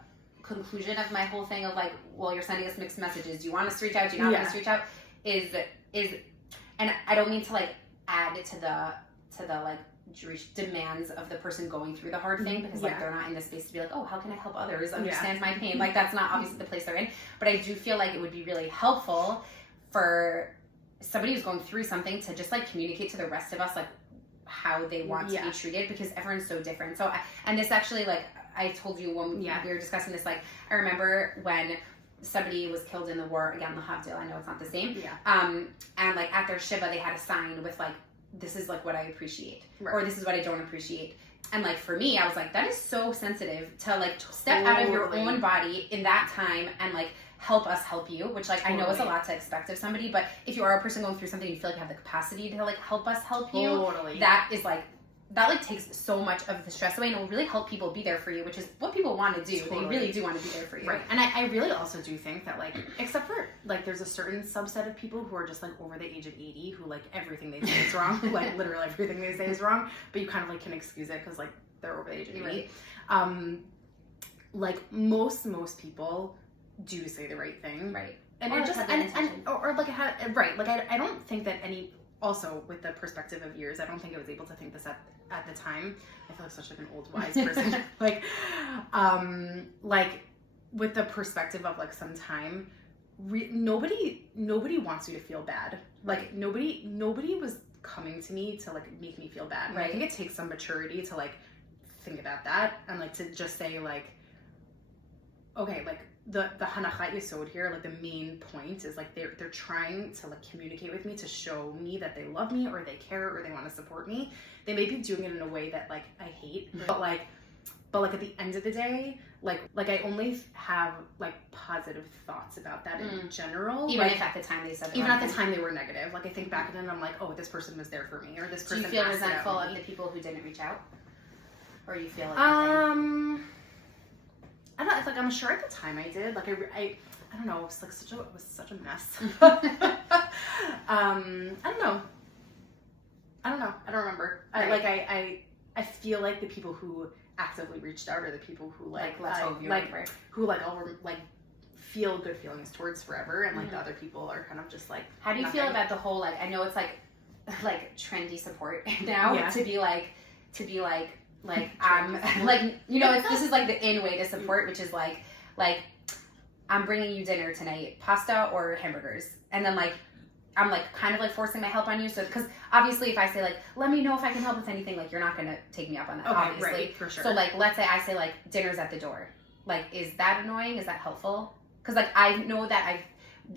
conclusion of my whole thing of like, well, you're sending us mixed messages. Do you want us to reach out? Do you not want us to reach out? Is, and I don't mean to like add to the like demands of the person going through the hard thing, because like they're not in the space to be like, oh, how can I help others understand my pain? Like that's not obviously the place they're in. But I do feel like it would be really helpful for somebody who's going through something to just like communicate to the rest of us like how they want to be treated, because everyone's so different. So and this actually, like I told you when we were discussing this, like I remember when somebody was killed in the war, again, the Havdil, I know it's not the same. And like at their Shiva, they had a sign with like, this is like what I appreciate, or this is what I don't appreciate. And like for me, I was like, that is so sensitive to like step out of your own body in that time and like help us help you, which like I know is a lot to expect of somebody, but if you are a person going through something, you feel like you have the capacity to like help us help you, that is like, that like takes so much of the stress away, and it will really help people be there for you, which is what people want to do. They really do want to be there for you. Right. And I really also do think that like, except for like there's a certain subset of people who are just like over the age of 80 who like everything they say is wrong, like literally everything they say is wrong, but you kind of like can excuse it because like they're over the age of 80. Like most people do say the right thing. Right. And or it just or like it had right. Like I don't think that any, also with the perspective of years, I don't think I was able to think this at the time. I feel like such like an old wise person. like with the perspective of like some time, nobody wants you to feel bad. Like nobody was coming to me to like make me feel bad. Right. I think it takes some maturity to like think about that, and like to just say like, okay, like the Hanachat Yesod here, like the main point is like they're trying to like communicate with me to show me that they love me, or they care, or they want to support me. They may be doing it in a way that like I hate, but like at the end of the day, like I only have like positive thoughts about that in general. Even like, if at the time they said even at the time they were negative. Like I think back then I'm like, oh, this person was there for me, or this person. Do you feel resentful of the people who didn't reach out, or you feel like I don't. It's like I'm sure at the time I did. Like I don't know. It was like such a mess. I don't know. I don't remember. Right. I feel like the people who actively reached out are the people who who feel good feelings towards forever, and like the other people are kind of just like. How do you feel about the whole like? I know it's like trendy support now to be like I'm like this is like the in way to support, which is like I'm bringing you dinner tonight, pasta or hamburgers, and then like I'm like kind of like forcing my help on you. So because obviously if I say like let me know if I can help with anything, like you're not gonna take me up on that. Okay, obviously, right, for sure. So like let's say I say like dinner's at the door, like is that annoying? Is that helpful? Because like I know that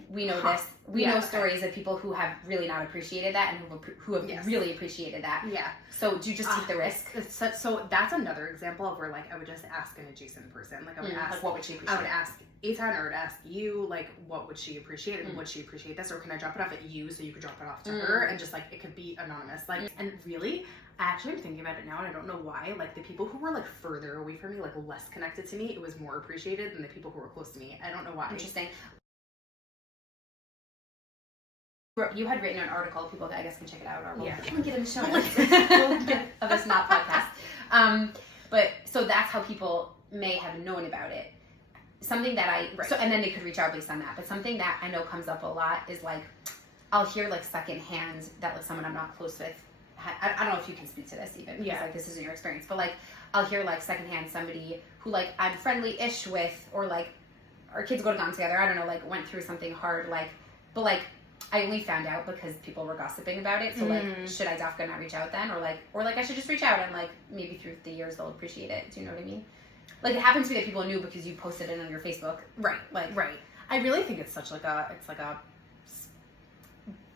we know stories of people who have really not appreciated that and who have really appreciated that. Yeah. So do you just take the risk? So that's another example of where like I would just ask an adjacent person. Like I would ask, like what would she appreciate? I would ask Ethan, or I would ask you, like what would she appreciate, and would she appreciate this, or can I drop it off at you so you could drop it off to her, and just like it could be anonymous. Like and really, I actually am thinking about it now, and I don't know why. Like the people who were like further away from me, like less connected to me, it was more appreciated than the people who were close to me. I don't know why. Interesting. You had written an article. People, I guess, can check it out. Or we'll link it in the show notes of this not podcast. But so that's how people may have known about it. Something that and then they could reach out based on that. But something that I know comes up a lot is like I'll hear like secondhand that like someone I'm not close with. I don't know if you can speak to this even. Because, like this isn't your experience, but like I'll hear like secondhand somebody who like I'm friendly-ish with, or like our kids go to gone together. I don't know, like went through something hard, like, but like. I only found out because people were gossiping about it. So like, should I Dafka not reach out then, or like I should just reach out and like maybe through the years they'll appreciate it. Do you know what I mean? Like it happened to me that people knew because you posted it on your Facebook. Right. I really think it's such like a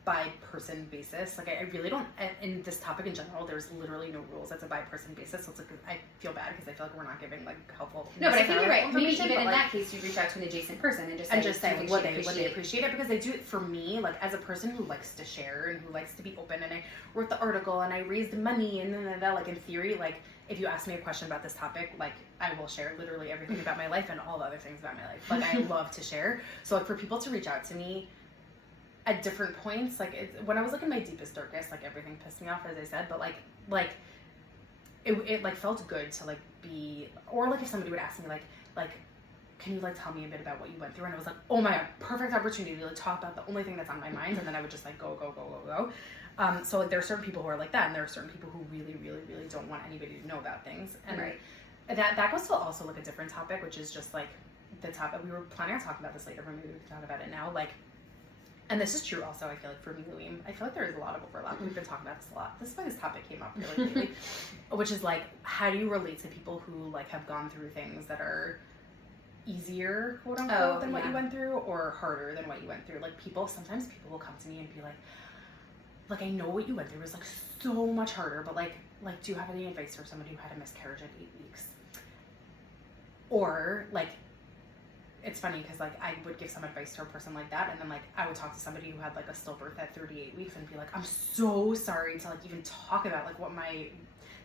by person basis. Like I really don't, in this topic in general, there's literally no rules. It's a by person basis. So it's like I feel bad because I feel like we're not giving like helpful. No, but I think you're right. Maybe even in that case, you reach out to an adjacent person and just say would they appreciate it, because they do it for me. Like as a person who likes to share and who likes to be open, and I wrote the article and I raised money and then like in theory, like if you ask me a question about this topic, like I will share literally everything about my life and all the other things about my life. Like I love to share. So like for people to reach out to me at different points, like when I was like in my deepest, darkest, like everything pissed me off, as I said, but like it like felt good to like be, or like if somebody would ask me like can you like tell me a bit about what you went through, and I was like, oh my god, perfect opportunity to like talk about the only thing that's on my mind, and then I would just like go. So like there are certain people who are like that, and there are certain people who really don't want anybody to know about things, and that goes to also like a different topic, which is just like the topic we were planning on talking about this later, but maybe we can talk about it now. Like, and this is true also, I feel like for me, Louise, I feel like there is a lot of overlap. We've been talking about this a lot. This is why this topic came up really lately, which is like, how do you relate to people who like have gone through things that are easier, quote unquote, than what you went through, or harder than what you went through? Like sometimes people will come to me and be like, I know what you went through was like so much harder, but like, do you have any advice for somebody who had a miscarriage at 8 weeks? Or like, it's funny because like I would give some advice to a person like that, and then like I would talk to somebody who had like a stillbirth at 38 weeks and be like, I'm so sorry to like even talk about like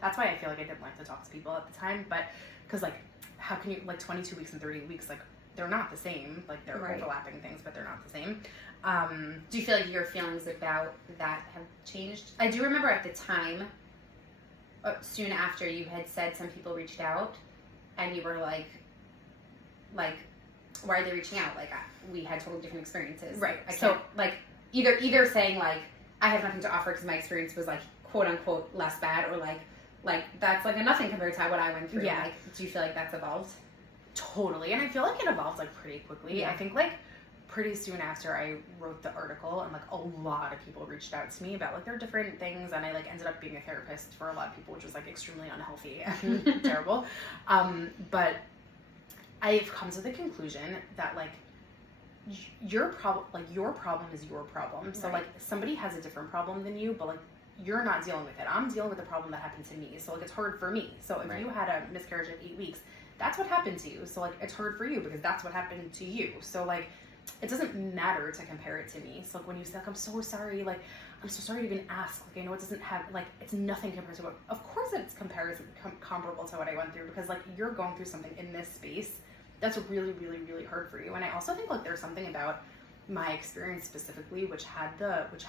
that's why I feel like I didn't like to talk to people at the time, but because like how can you, like 22 weeks and 38 weeks, like they're not the same, like they're overlapping things, but they're not the same. Do you feel like your feelings about that have changed? I do remember at the time, soon after, you had said some people reached out and you were like why are they reaching out? Like we had totally different experiences. Right. So like either saying like I have nothing to offer because my experience was like quote unquote less bad, or like that's like a nothing compared to what I went through. Yeah. Like, do you feel like that's evolved? Totally. And I feel like it evolved like pretty quickly. Yeah. I think like pretty soon after I wrote the article, and like a lot of people reached out to me about like their different things, and I like ended up being a therapist for a lot of people, which was like extremely unhealthy and terrible. But I've come to the conclusion that like your problem is your problem. So like somebody has a different problem than you, but like you're not dealing with it. I'm dealing with the problem that happened to me. So like it's hard for me. So if you had a miscarriage at 8 weeks, that's what happened to you. So like it's hard for you because that's what happened to you. So like it doesn't matter to compare it to me. So like when you say like I'm so sorry, like I'm so sorry to even ask, like I know it doesn't have, like it's nothing compared to what, of course it's comparable to what I went through, because like you're going through something in this space that's really, really, really hard for you. And I also think like there's something about my experience specifically, which had the like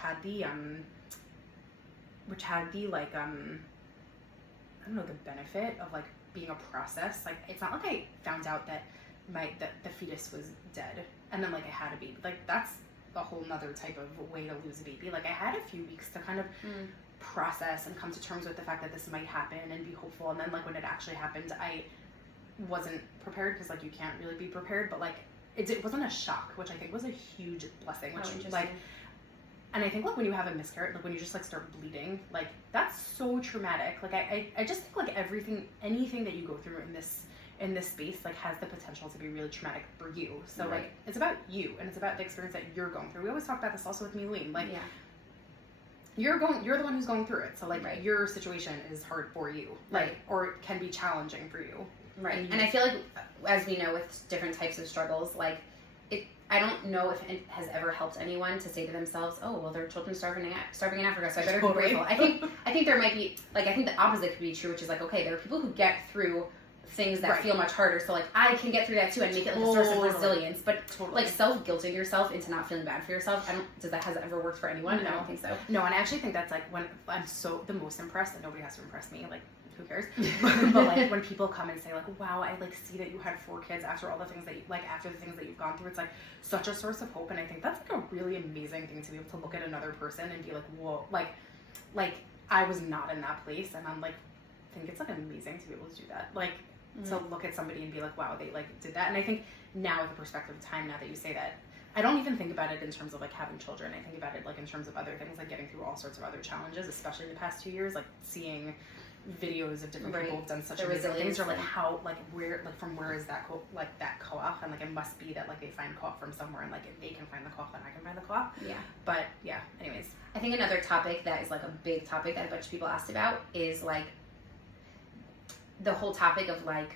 I don't know, the benefit of like being a process. Like it's not like I found out that the fetus was dead and then like I had a baby. Like that's a whole nother type of way to lose a baby. Like I had a few weeks to kind of process and come to terms with the fact that this might happen and be hopeful. And then like when it actually happened, I wasn't prepared because like you can't really be prepared, but like it wasn't a shock, which I think was a huge blessing. Which like, and I think like when you have a miscarriage, like when you just like start bleeding, like that's so traumatic. Like I just think like anything that you go through in this space like has the potential to be really traumatic for you. So like it's about you and it's about the experience that you're going through. We always talk about this also with me, Lean. Like you're the one who's going through it. So like your situation is hard for you, like or it can be challenging for you. Right. And I feel like, as we know with different types of struggles, like I don't know if it has ever helped anyone to say to themselves, "Oh, well, their children's starving in Africa, so I better be grateful." I think there might be like I think the opposite could be true, which is like, okay, there are people who get through things that feel much harder, so like I can get through that too and make it like a source of resilience. But like self-guilting yourself into not feeling bad for yourself, has that ever worked for anyone? No. I don't think so. No, and I actually think that's like when I'm the most impressed, and nobody has to impress me, like who cares? But like when people come and say like, wow, I like see that you had 4 kids after all the things that after the things that you've gone through, it's like such a source of hope. And I think that's like a really amazing thing to be able to look at another person and be like, whoa, like I was not in that place, and I'm like, I think it's like amazing to be able to do that, like to look at somebody and be like, wow, they like did that. And I think now with the perspective of time, now that you say that, I don't even think about it in terms of like having children. I think about it like in terms of other things, like getting through all sorts of other challenges, especially in the past 2 years, like seeing videos of different people who've done such amazing things, or like how like where like from where is that that koach, and like it must be that like they find koach from somewhere, and like if they can find the koach, then I can find the koach. But anyways, I think another topic that is like a big topic that a bunch of people asked about is like the whole topic of like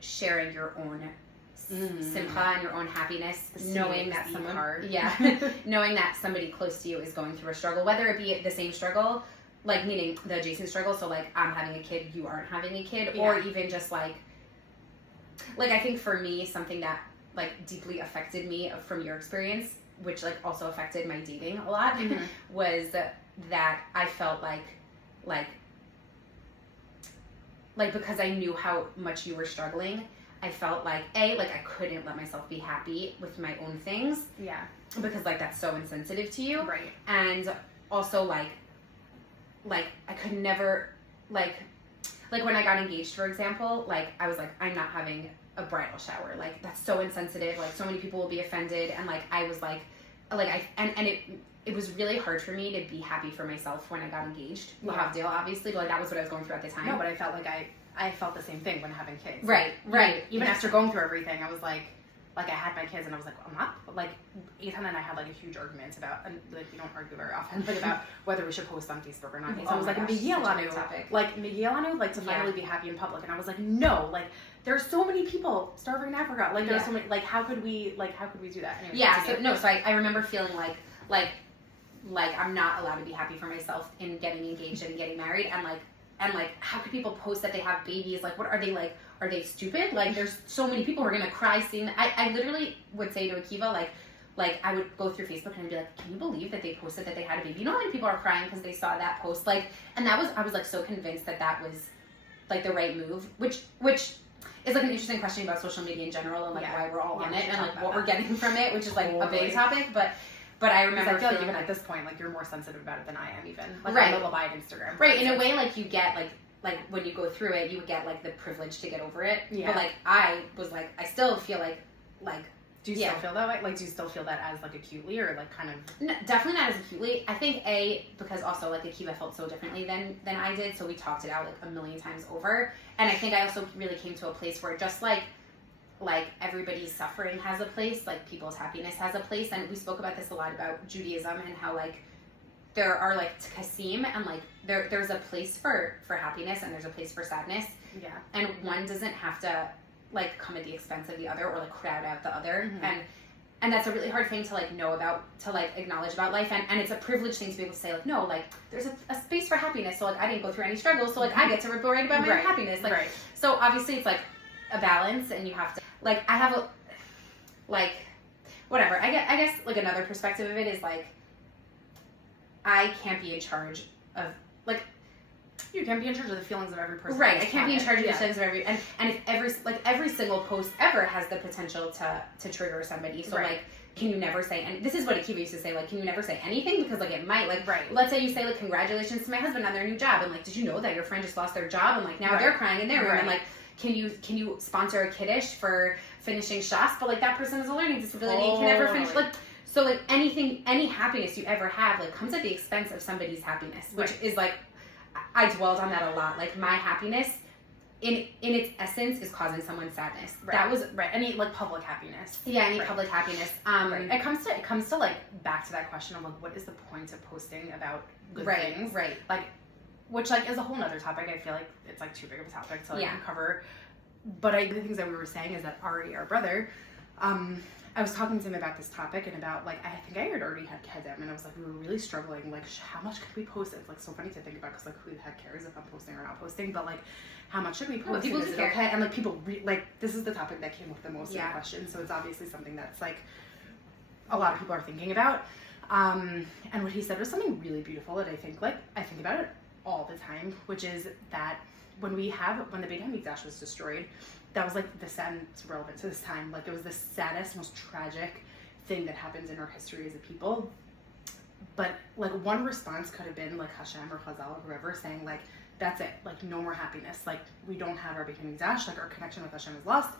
sharing your own simcha and your own happiness, knowing that knowing that somebody close to you is going through a struggle, whether it be the same struggle, like meaning the adjacent struggle, so like I'm having a kid, you aren't having a kid, or even just like I think for me, something that like deeply affected me from your experience, which like also affected my dating a lot, was that I felt like because I knew how much you were struggling, I felt like I couldn't let myself be happy with my own things, because like that's so insensitive to you, and also like I could never like when I got engaged, for example, like I was like, I'm not having a bridal shower, like that's so insensitive, like so many people will be offended, and like I was like it was really hard for me to be happy for myself when I got engaged. We'll have Dale, obviously, but like that was what I was going through at the time. No, but I felt like I felt the same thing when having kids. Right. Even after going through everything, I was like I had my kids and I was like, I'm not, like Ethan and I had like a huge argument about, and like we don't argue very often, but about whether we should post on Facebook or not. Ethan was like, Miguelanu, like to finally be happy in public, and I was like, no, like there's so many people starving in Africa, like there's so many, like how could we do that? Anyway, so I remember feeling like I'm not allowed to be happy for myself in getting engaged and getting married, and how could people post that they have babies? Like, what are they like? Are they stupid? Like, there's so many people who are gonna cry seeing that. I literally would say to Akiva, like I would go through Facebook and I'd be like, can you believe that they posted that they had a baby? You know how many people are crying because they saw that post? Like, and I was like so convinced that was like the right move, which is like an interesting question about social media in general, and like why we're all on it, and like what we're getting from it, which is like a big topic, but I remember I feel like even at this point, like you're more sensitive about it than I am, even like right. on the Leviat Instagram. Right, in a way, like you get like when you go through it, you would get like the privilege to get over it. But like I was like, I still feel like. Do you still feel that way? Like, do you still feel that as like acutely, or like kind of? No, definitely not as acutely. I think because also like Akiva felt so differently than I did, so we talked it out like a million times over. And I think I also really came to a place where just like everybody's suffering has a place, like people's happiness has a place, and we spoke about this a lot about Judaism and how like there are like tkasim, and like there's a place for happiness and there's a place for sadness. Yeah. And one doesn't have to like come at the expense of the other or like crowd out the other. And that's a really hard thing to like know about, to like acknowledge about life, and it's a privileged thing to be able to say like, no, like there's a space for happiness, so like I didn't go through any struggles, so like I get to write about my happiness, like so obviously it's like a balance, and you have to, like I have a like whatever. I guess like another perspective of it is like I can't be in charge of like. You can't be in charge of the feelings of every person. Right, I can't be in charge of the yeah. feelings of every, and if every single post ever has the potential to trigger somebody. So Right. like, can you never say? And this is what Akiva used to say. Like, can you never say anything because like it might like. Right. Let's say you say like congratulations to my husband on their new job, and like, did you know that your friend just lost their job, and like now Right. they're crying in their room, Right. and like, can you sponsor a kiddush for finishing shas? But like that person has a learning disability and can never finish like. So like any happiness you ever have like comes at the expense of somebody's happiness, which Right. is like. I dwelled on that a lot. Like my happiness, in its essence, is causing someone's sadness. Right. That was right. Any like public happiness. yeah, any Right. public happiness. Right. It comes to like back to that question of like what is the point of posting about good right, things? right. Like, which like is a whole nother topic. I feel like it's like too big of a topic to like Yeah. cover. But the things that we were saying is that Ari, our brother, I was talking to him about this topic and about like I think I had already had him and I was like we were really struggling like how much could we post? It's like so funny to think about because like who the heck cares if I'm posting or not posting? But like how much should we post? people And do is it care. okay? And like people like this is the topic that came with the most of Yeah. the questions. So it's obviously something that's like a lot of people are thinking about. And what he said was something really beautiful that I think about it all the time, which is that when the Beit HaMikdash was destroyed, that was like the sad, it's relevant to this time, like it was the saddest, most tragic thing that happens in our history as a people. But like one response could have been like Hashem or Chazal or whoever saying like, that's it, like no more happiness, like we don't have our Beit HaMikdash, like our connection with Hashem is lost,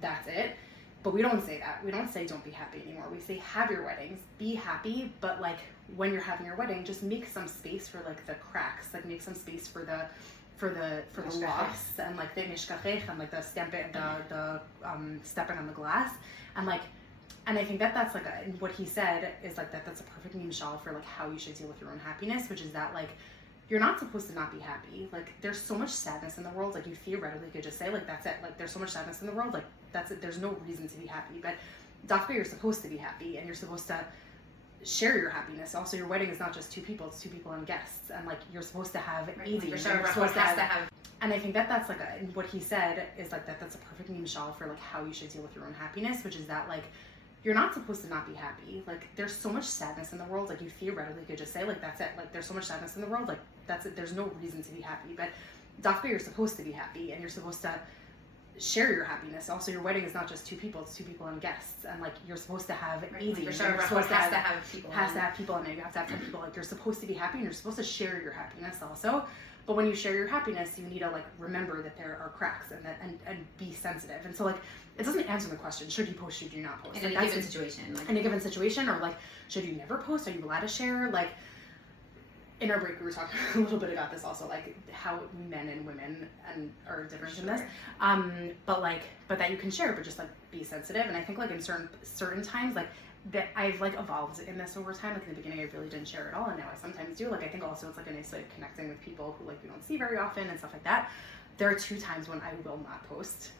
that's it. But we don't say that. We don't say don't be happy anymore. We say have your weddings, be happy, but like when you're having your wedding, just make some space for like the cracks, like make some space for the loss and like the mishkachech and like the stepping on the glass and like and I think that's like what he said is like that's a perfect mishal for like how you should deal with your own happiness, which is that like you're not supposed to not be happy. Like there's so much sadness in the world, like you theoretically could just say like that's it, like there's so much sadness in the world, like that's it, there's no reason to be happy. But dafka, you're supposed to be happy and you're supposed to share your happiness. Also, your wedding is not just two people, it's two people and guests, and like you're supposed to have it easy. For sure, you're supposed to have, have. and I think that's like what he said is like that's a perfect mishal for like how you should deal with your own happiness, which is that like you're not supposed to not be happy. Like there's so much sadness in the world, like you theoretically could just say like that's it, like there's so much sadness in the world, like that's it, there's no reason to be happy. But dafka, you're supposed to be happy and you're supposed to share your happiness. Also, your wedding is not just two people, it's two people and guests, and like you're supposed to have it easy. For sure, you're supposed has to have people. Has to have people in it. You have to have 10 people. Like you're supposed to be happy and you're supposed to share your happiness also. But when you share your happiness, you need to like remember that there are cracks and be sensitive. And so like it doesn't answer the question, should you post, should you not post? In Like, a given situation. Like, in a given situation, or like should you never post? Are you allowed to share? Like in our break we were talking a little bit about this also, like how men and women are different in this. But that you can share, but just like be sensitive. And I think like in certain times, like that I've like evolved in this over time. Like in the beginning I really didn't share at all, and now I sometimes do. Like I think also it's like a nice like connecting with people who like you don't see very often and stuff like that. There are 2 times when I will not post.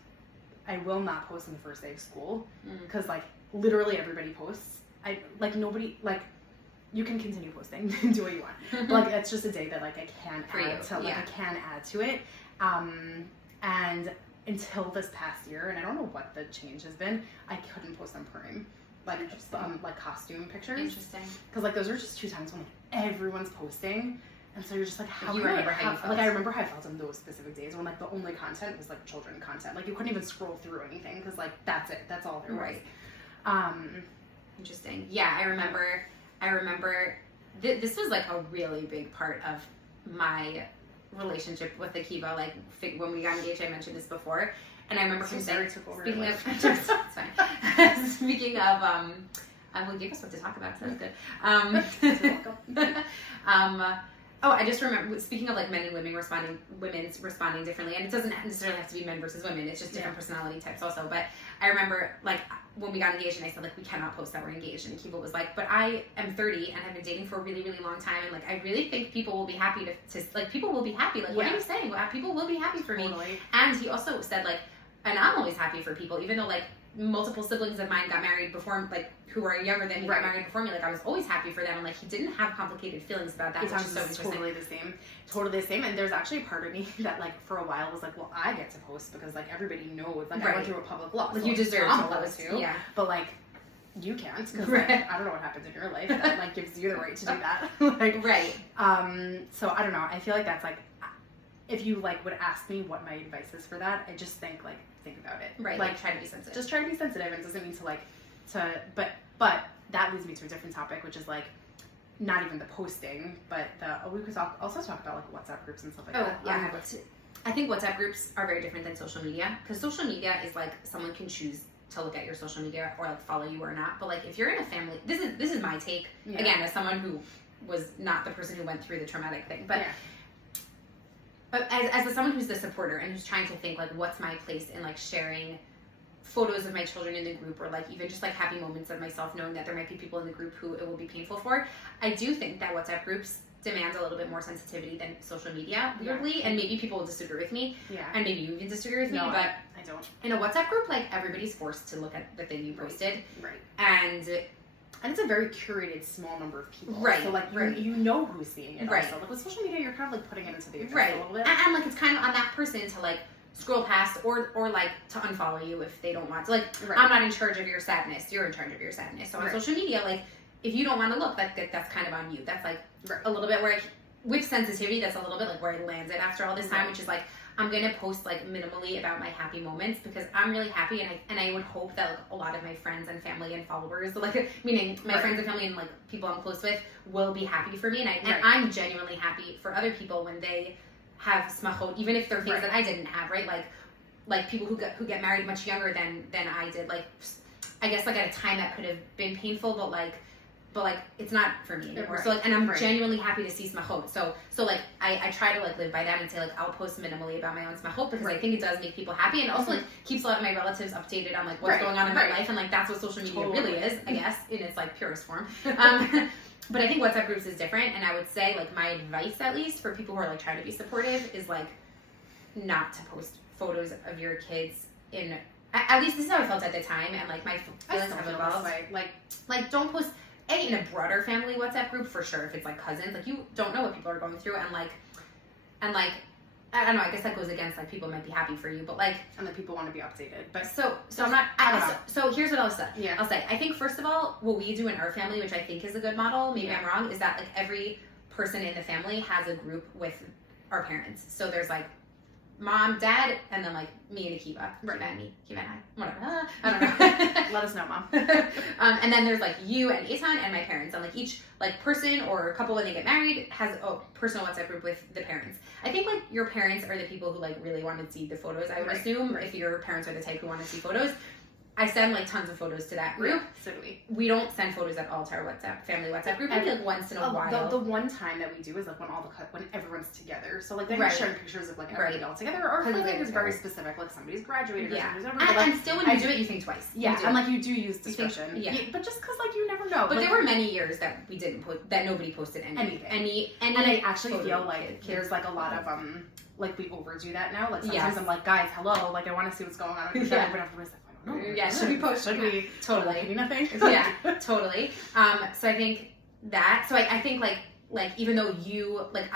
I will not post on the first day of school because like literally everybody posts. I like nobody like you can continue posting, do what you want. But, like it's just a day that like I can add to it. And until this past year, and I don't know what the change has been, I couldn't post on Purim, like costume pictures. Interesting. Because like those are just 2 times when like everyone's posting, and so you're just like, how you can remember how you felt. Like I remember how I felt on those specific days when like the only content was like children content. Like you couldn't even scroll through anything because like that's it, that's all there was. Right. Interesting. Yeah, I remember. This was like a really big part of my relationship with Akiva. Like when we got engaged, I mentioned this before, and I remember him saying, speaking of, it's fine. Speaking of, well, gave us what to talk about, so that's good. Oh, I just remember, speaking of like men and women responding differently, and it doesn't necessarily have to be men versus women, it's just different personality types also, but I remember like when we got engaged and I said like we cannot post that we're engaged, and Kiva was like, but I am 30 and have been dating for a really, really long time, and like I really think people will be happy to like people will be happy, like what are you saying? Well, people will be happy for me. And he also said like, and I'm always happy for people, even though like multiple siblings of mine got married before, like, who are younger than me, got married before me. Like, I was always happy for them, and like, he didn't have complicated feelings about that, which is so interesting. Totally the same. And there's actually a part of me that, like, for a while was like, well, I get to post because, like, everybody knows, like, I went through a public law, like, so you deserve to post too. Yeah, but like, you can't, because like, I don't know what happens in your life that like gives you the right to do that. Like, so I don't know. I feel like that's like, if you like would ask me what my advice is for that, I just think about it. Like try to be sensitive. Just try to be sensitive. It doesn't mean but that leads me to a different topic, which is like not even the posting, but we could also talk about like WhatsApp groups and stuff like that. Yeah. I think WhatsApp groups are very different than social media, because social media is like someone can choose to look at your social media or like follow you or not. But like if you're in a family, this is my take again as someone who was not the person who went through the traumatic thing, but as someone who's the supporter and who's trying to think like what's my place in like sharing photos of my children in the group, or like even just like happy moments of myself, knowing that there might be people in the group who it will be painful for. I do think that WhatsApp groups demand a little bit more sensitivity than social media, weirdly, and maybe people will disagree with me, and maybe you even disagree with me, but I don't. In a WhatsApp group, like, everybody's forced to look at the thing you posted, and it's a very curated small number of people, so like you know who's seeing it, also. Like with social media, you're kind of like putting it into the abyss a little bit, and like it's kind of on that person to like scroll past or like to unfollow you if they don't want to. Like, I'm not in charge of your sadness, you're in charge of your sadness. So on social media, like, if you don't want to look, that's kind of on you. That's like a little bit where with sensitivity, that's a little bit like where I landed after all this time, which is like, I'm going to post like minimally about my happy moments because I'm really happy, and I would hope that like a lot of my friends and family and followers, like meaning my friends and family and like people I'm close with, will be happy for me, and I'm genuinely happy for other people when they have smachot, even if they're things that I didn't have, right? Like people who get married much younger than I did, like I guess like at a time that could have been painful, but like it's not for me anymore. So like, and I'm genuinely happy to see smachot. So like I try to like live by that and say like I'll post minimally about my own smachot because I think it does make people happy, and also like keeps a lot of my relatives updated on like what's going on in my life, and like that's what social media really is, I guess, in its like purest form. But I think WhatsApp groups is different, and I would say like my advice, at least for people who are like trying to be supportive, is like not to post photos of your kids in. At least this is how I felt at the time, and like my feelings have evolved. Like don't post. In a broader family WhatsApp group, for sure, if it's like cousins, like you don't know what people are going through, and like I don't know, I guess that goes against like people might be happy for you, but like, and like people want to be updated, but so I'm not. So here's what I'll say. I'll say I think first of all, what we do in our family, which I think is a good model, maybe I'm wrong, is that like every person in the family has a group with our parents. So there's like mom, dad, and then like me and Akiva. Kiva and I. Whatever. I don't know. Let us know, mom. And then there's like you and Eitan and my parents, and like each like person or couple when they get married has a personal WhatsApp group with the parents. I think like your parents are the people who like really want to see the photos. I would assume if your parents are the type who want to see photos. I send like tons of photos to that group. We don't send photos at all to our family WhatsApp group. Maybe like once in a while. The one time that we do is like when everyone's together. So like they're sharing pictures of like everybody all together. Our family is very specific. Like somebody's graduated or somebody's over. And still when you do it, you think twice. And like you do use discretion. But just because like you never know. But there were many years that we didn't that nobody posted anything. And I actually feel like there's like a lot of like we overdo that now. Like sometimes I'm like, guys, hello, like I want to see what's going on with your family, but everybody's like, should we post? Should we? Totally. Nothing. Totally. So I think that. So I think like even though you like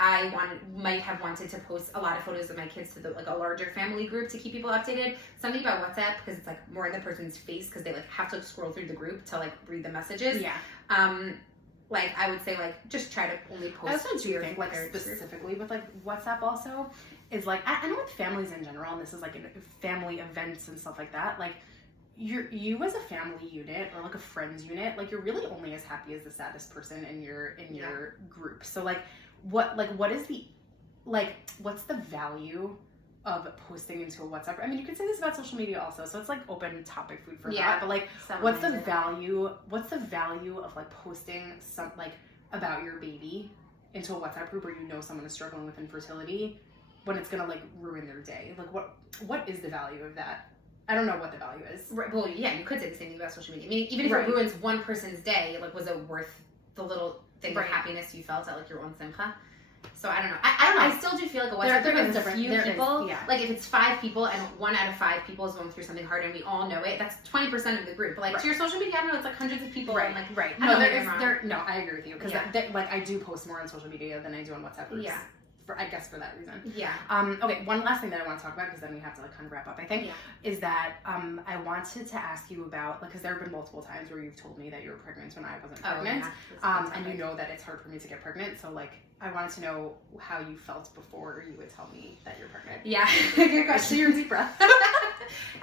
might have wanted to post a lot of photos of my kids to like a larger family group to keep people updated. Something about WhatsApp, because it's like more in the person's face because they like have to scroll through the group to like read the messages. Like I would say like just try to only post. I also do think like specifically with like WhatsApp also is like I know with families in general, and this is like in family events and stuff like that, like. You as a family unit or like a friends unit, like you're really only as happy as the saddest person in your group. So like what is the what's the value of posting into a WhatsApp? I mean, you could say this about social media also, so it's like open topic, food for thought. But like what's the value of like posting some like about your baby into a WhatsApp group where you know someone is struggling with infertility when it's gonna like ruin their day? Like what is the value of that? I don't know what the value is. Right, well, yeah, you could say the same thing about social media. I mean, even if it ruins one person's day, like, was it worth the little thing of happiness you felt at, like, your own simcha? So I don't know. I still do feel like a WhatsApp group is a few people. Yeah. Like if it's 5 people and 1 out of 5 people is going through something hard and we all know it, that's 20% of the group. But like to your social media, I know it's like hundreds of people. And like, No, I agree with you because like I do post more on social media than I do on WhatsApp groups. Yeah. I guess for that reason. Yeah. Okay, one last thing that I want to talk about because then we have to like kind of wrap up, I think, is that I wanted to ask you about, like, because there have been multiple times where you've told me that you were pregnant when I wasn't pregnant. And you know that it's hard for me to get pregnant. So, like, I wanted to know how you felt before you would tell me that you're pregnant. Yeah. Good question. Your deep breath.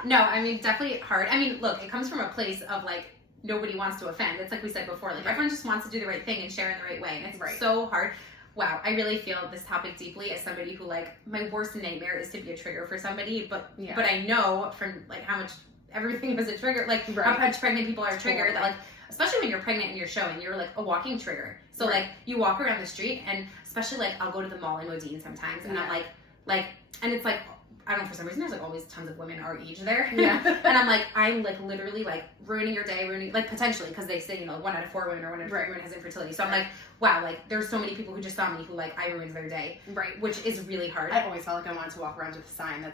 No, I mean, definitely hard. I mean, look, it comes from a place of, like, nobody wants to offend. It's like we said before, like, everyone just wants to do the right thing and share in the right way. And it's so hard. Wow, I really feel this topic deeply as somebody who, like, my worst nightmare is to be a trigger for somebody, but I know from, like, how much everything was a trigger, like, how much pregnant people are a trigger, that, like, especially when you're pregnant and you're showing, you're, like, a walking trigger. So, like, you walk around the street, and especially, like, I'll go to the mall in Modine sometimes, and I'm, like, and it's, like, I don't know, for some reason, there's, like, always tons of women our age there. Yeah. And I'm, like, literally, like, ruining your day, like, potentially, because they say, you know, 1 out of 4 women or 1 out of 3 women has infertility. So I'm, like, wow, like, there's so many people who just saw me who, like, I ruined their day. Right. Which is really hard. I always felt like I wanted to walk around with a sign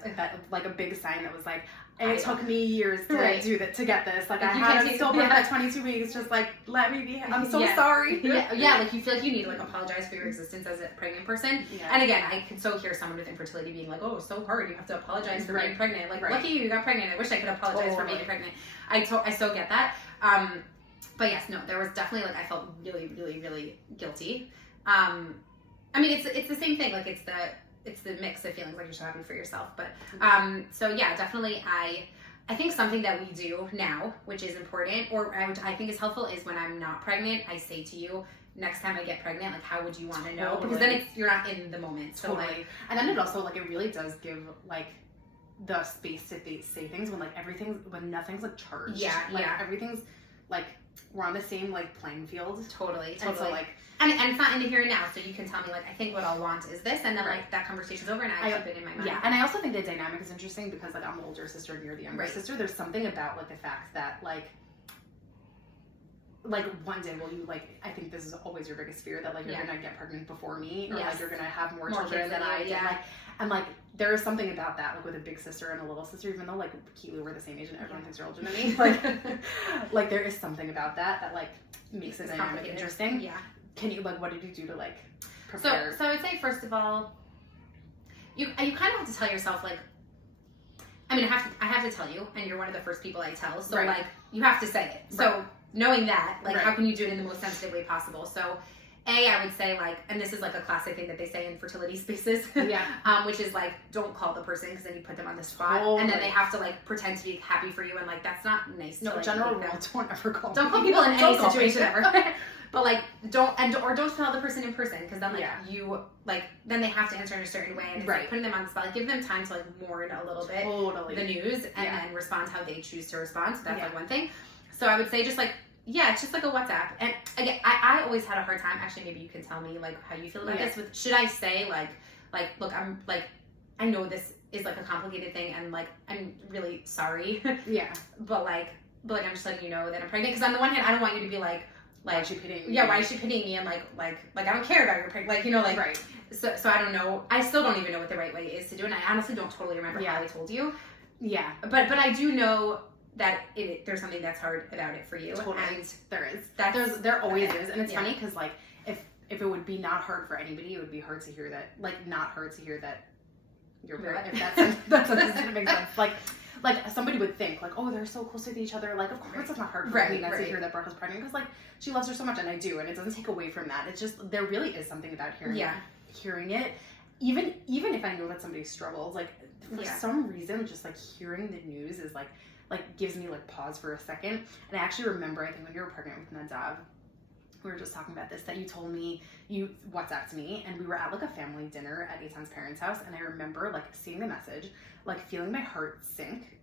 like a big sign that was, like, it took me years to get this. Like, I had a stillbirth at 22 weeks. Just, like, let me be. I'm so sorry. Yeah, like, you feel like you need to, like, apologize for your existence as a pregnant person. Yeah. And again, I could so hear someone with infertility being like, oh, so hard. You have to apologize for being pregnant. Like, lucky you got pregnant. I wish I could apologize for being pregnant. I so get that. But yes, no, there was definitely, like, I felt really, really, really guilty. I mean, it's the same thing. Like, it's the mix of feelings, like you're so happy for yourself. But so yeah, definitely I think something that we do now, which is important, or which I think is helpful, is when I'm not pregnant, I say to you, next time I get pregnant, like, how would you want to know? Because then you're not in the moment. So like, and then it also, like, it really does give, like, the space to say things when, like, when nothing's, like, charged. Yeah, like, everything's, like, we're on the same, like, playing field. Totally. And so, like, and it's not in the here and now, so you can tell me, like, I think what I'll want is this, and then, like, that conversation's over, and I keep it in my mind. Yeah, and I also think the dynamic is interesting because, like, I'm the older sister and you're the younger sister. There's something about, like, the fact that, like, one day, like, I think this is always your biggest fear, that, like, you're gonna get pregnant before me, or, like, you're gonna have more children than I did. And, like, there is something about that, like, with a big sister and a little sister, even though, like, Keely, we're the same age and everyone thinks you're older than me. Like, there is something about that, like, makes the dynamic interesting. Yeah. Can you, like, what did you do to, like, prepare? So I would say, first of all, you kind of have to tell yourself, like, I mean, I have to tell you, and you're one of the first people I tell, so, like, you have to say it. So knowing that, like, how can you do it in the most sensitive way possible? So, I would say, like, and this is, like, a classic thing that they say in fertility spaces, which is, like, don't call the person, because then you put them on the spot, and then they have to, like, pretend to be happy for you, and, like, that's not nice. No, like, general rule, don't ever call. Don't call people in any situation ever. But, like, don't tell the person in person, because then, like, you, like, then they have to answer in a certain way, and it's like putting them on the spot. Like, give them time to, like, mourn a little bit the news, and then respond how they choose to respond. So that's, like, one thing. So I would say just, like, it's just, like, a WhatsApp. And, again, I always had a hard time, actually, maybe you can tell me, like, how you feel about this, with, should I say, like, look, I'm, like, I know this is, like, a complicated thing, and, like, I'm really sorry. But, I'm just letting you know that I'm pregnant, because on the one hand, I don't want you to be, like, why is she pitying me? Yeah, why is she pitying me? And like I don't care about your pregnant. Like, you know, like, so I don't know. I still don't even know what the right way is to do it. And I honestly don't totally remember how I told you. Yeah. But I do know that there's something that's hard about it for you. Totally. And there is. There always is. And it's funny because, like, if it would be not hard for anybody, it would be hard to hear that, like, not hard to hear that you're pregnant. If that doesn't make sense. Like, somebody would think, like, oh, they're so close with each other. Like, of course it's not hard for me to hear that Brooke is pregnant, because, like, she loves her so much, and I do, and it doesn't take away from that. It's just, there really is something about hearing it. Even if I know that somebody struggles, like, for some reason, just, like, hearing the news is, like, gives me, like, pause for a second. And I actually remember, I think, when you were pregnant with Nadav, we were just talking about this, that you told me, you WhatsApped me, and we were at, like, a family dinner at Eitan's parents' house, and I remember, like, seeing the message, like, feeling my heart sink.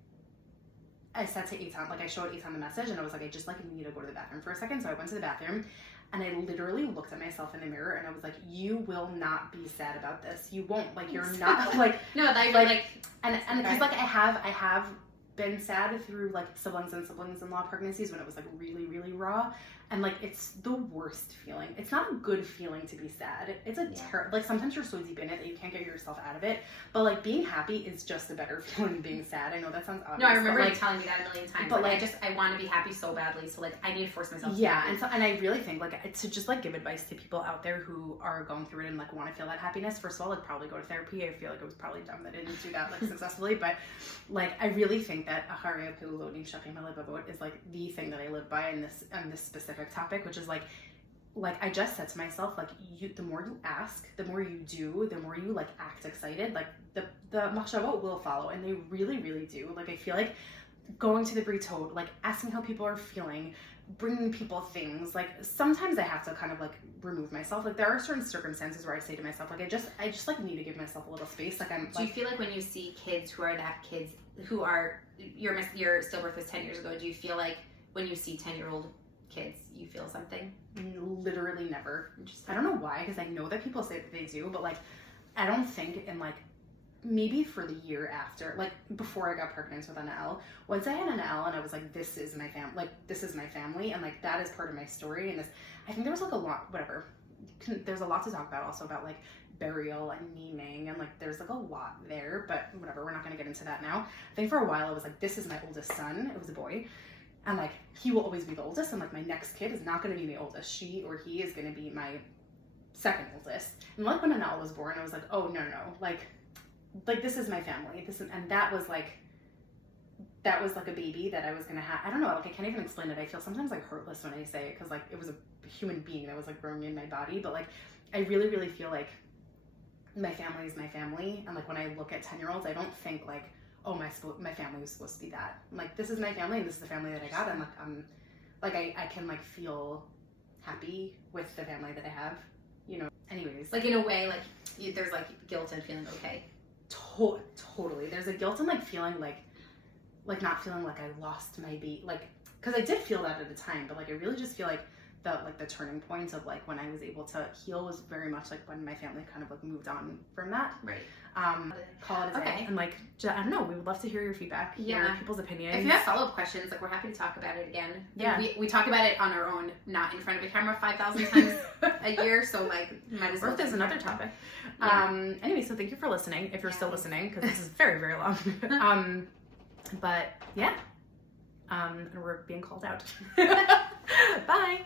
I said to Eitan, like, I showed Eitan the message, and I was like, I just, like, need to go to the bathroom for a second, so I went to the bathroom, and I literally looked at myself in the mirror, and I was like, you will not be sad about this. You won't. Like, you're not, like... No, that like... And because, like, I have been sad through, like, siblings and siblings-in-law pregnancies when it was, like, really, really raw. And like, it's the worst feeling. It's not a good feeling to be sad. It's a like, sometimes you're so deep in it that you can't get yourself out of it. But like, being happy is just a better feeling than being sad. I know that sounds obvious. No, I remember you like, telling me that a million times. But like I want to be happy so badly. So like, I need to force myself to be happy. And I really think like, to just like give advice to people out there who are going through it and like want to feel that happiness. First of all, like, probably go to therapy. I feel like it was probably dumb that I didn't do that like successfully. But like, I really think that Aharia Piluloni Shapi Malibabot is like the thing that I live by in this specific topic, which is like I just said to myself, like, the more you ask, the more you do, the more you like act excited, like the machshavot will follow, and they really, really do. Like, I feel like going to the Britod, like asking how people are feeling, bringing people things, like sometimes I have to kind of like remove myself. Like, there are certain circumstances where I say to myself, like, I just like need to give myself a little space. Like, do you feel like when you see kids who are your stillbirth was 10 years ago, do you feel like when you see 10-year-old kids, you feel something? Literally never. I don't know why, because I know that people say that they do, but like, I don't think in like, maybe for the year after, like before I got pregnant with Anel, once I had Anel and I was like, this is my family, and like, that is part of my story. And this, I think there was like a lot, whatever, there's a lot to talk about also about like burial and naming, and like there's like a lot there, but whatever, we're not going to get into that now. I think for a while I was like, this is my oldest son, it was a boy, and like, he will always be the oldest, and like, my next kid is not going to be my oldest, she or he is going to be my second oldest. And like, when Anel was born, I was like, oh no, like this is my family, and that was like a baby that I was gonna have. I don't know, like, I can't even explain it. I feel sometimes like hurtless when I say it, because like, it was a human being that was like growing in my body, but like, I really, really feel like my family is my family. And like, when I look at 10-year-olds, I don't think like, oh, my family was supposed to be that. I'm like, this is my family, and this is the family that I got, and like, I can like feel happy with the family that I have, you know. Anyways, like, in a way, like, there's like guilt and feeling okay. Totally. There's a guilt and like feeling like not feeling like I lost my baby, like, because I did feel that at the time, but like, I really just feel like the turning point of like when I was able to heal was very much like when my family kind of like moved on from that. Right. Call it a day. And like, I don't know, we would love to hear your feedback, hear people's opinions. If you have follow-up questions, like, we're happy to talk about it again. Yeah. We talk about it on our own, not in front of a camera 5,000 times a year, so like, might as well. Or if there's another topic. Yeah. Anyway, so thank you for listening, if you're still listening, because this is very, very long. But yeah, we're being called out. Bye.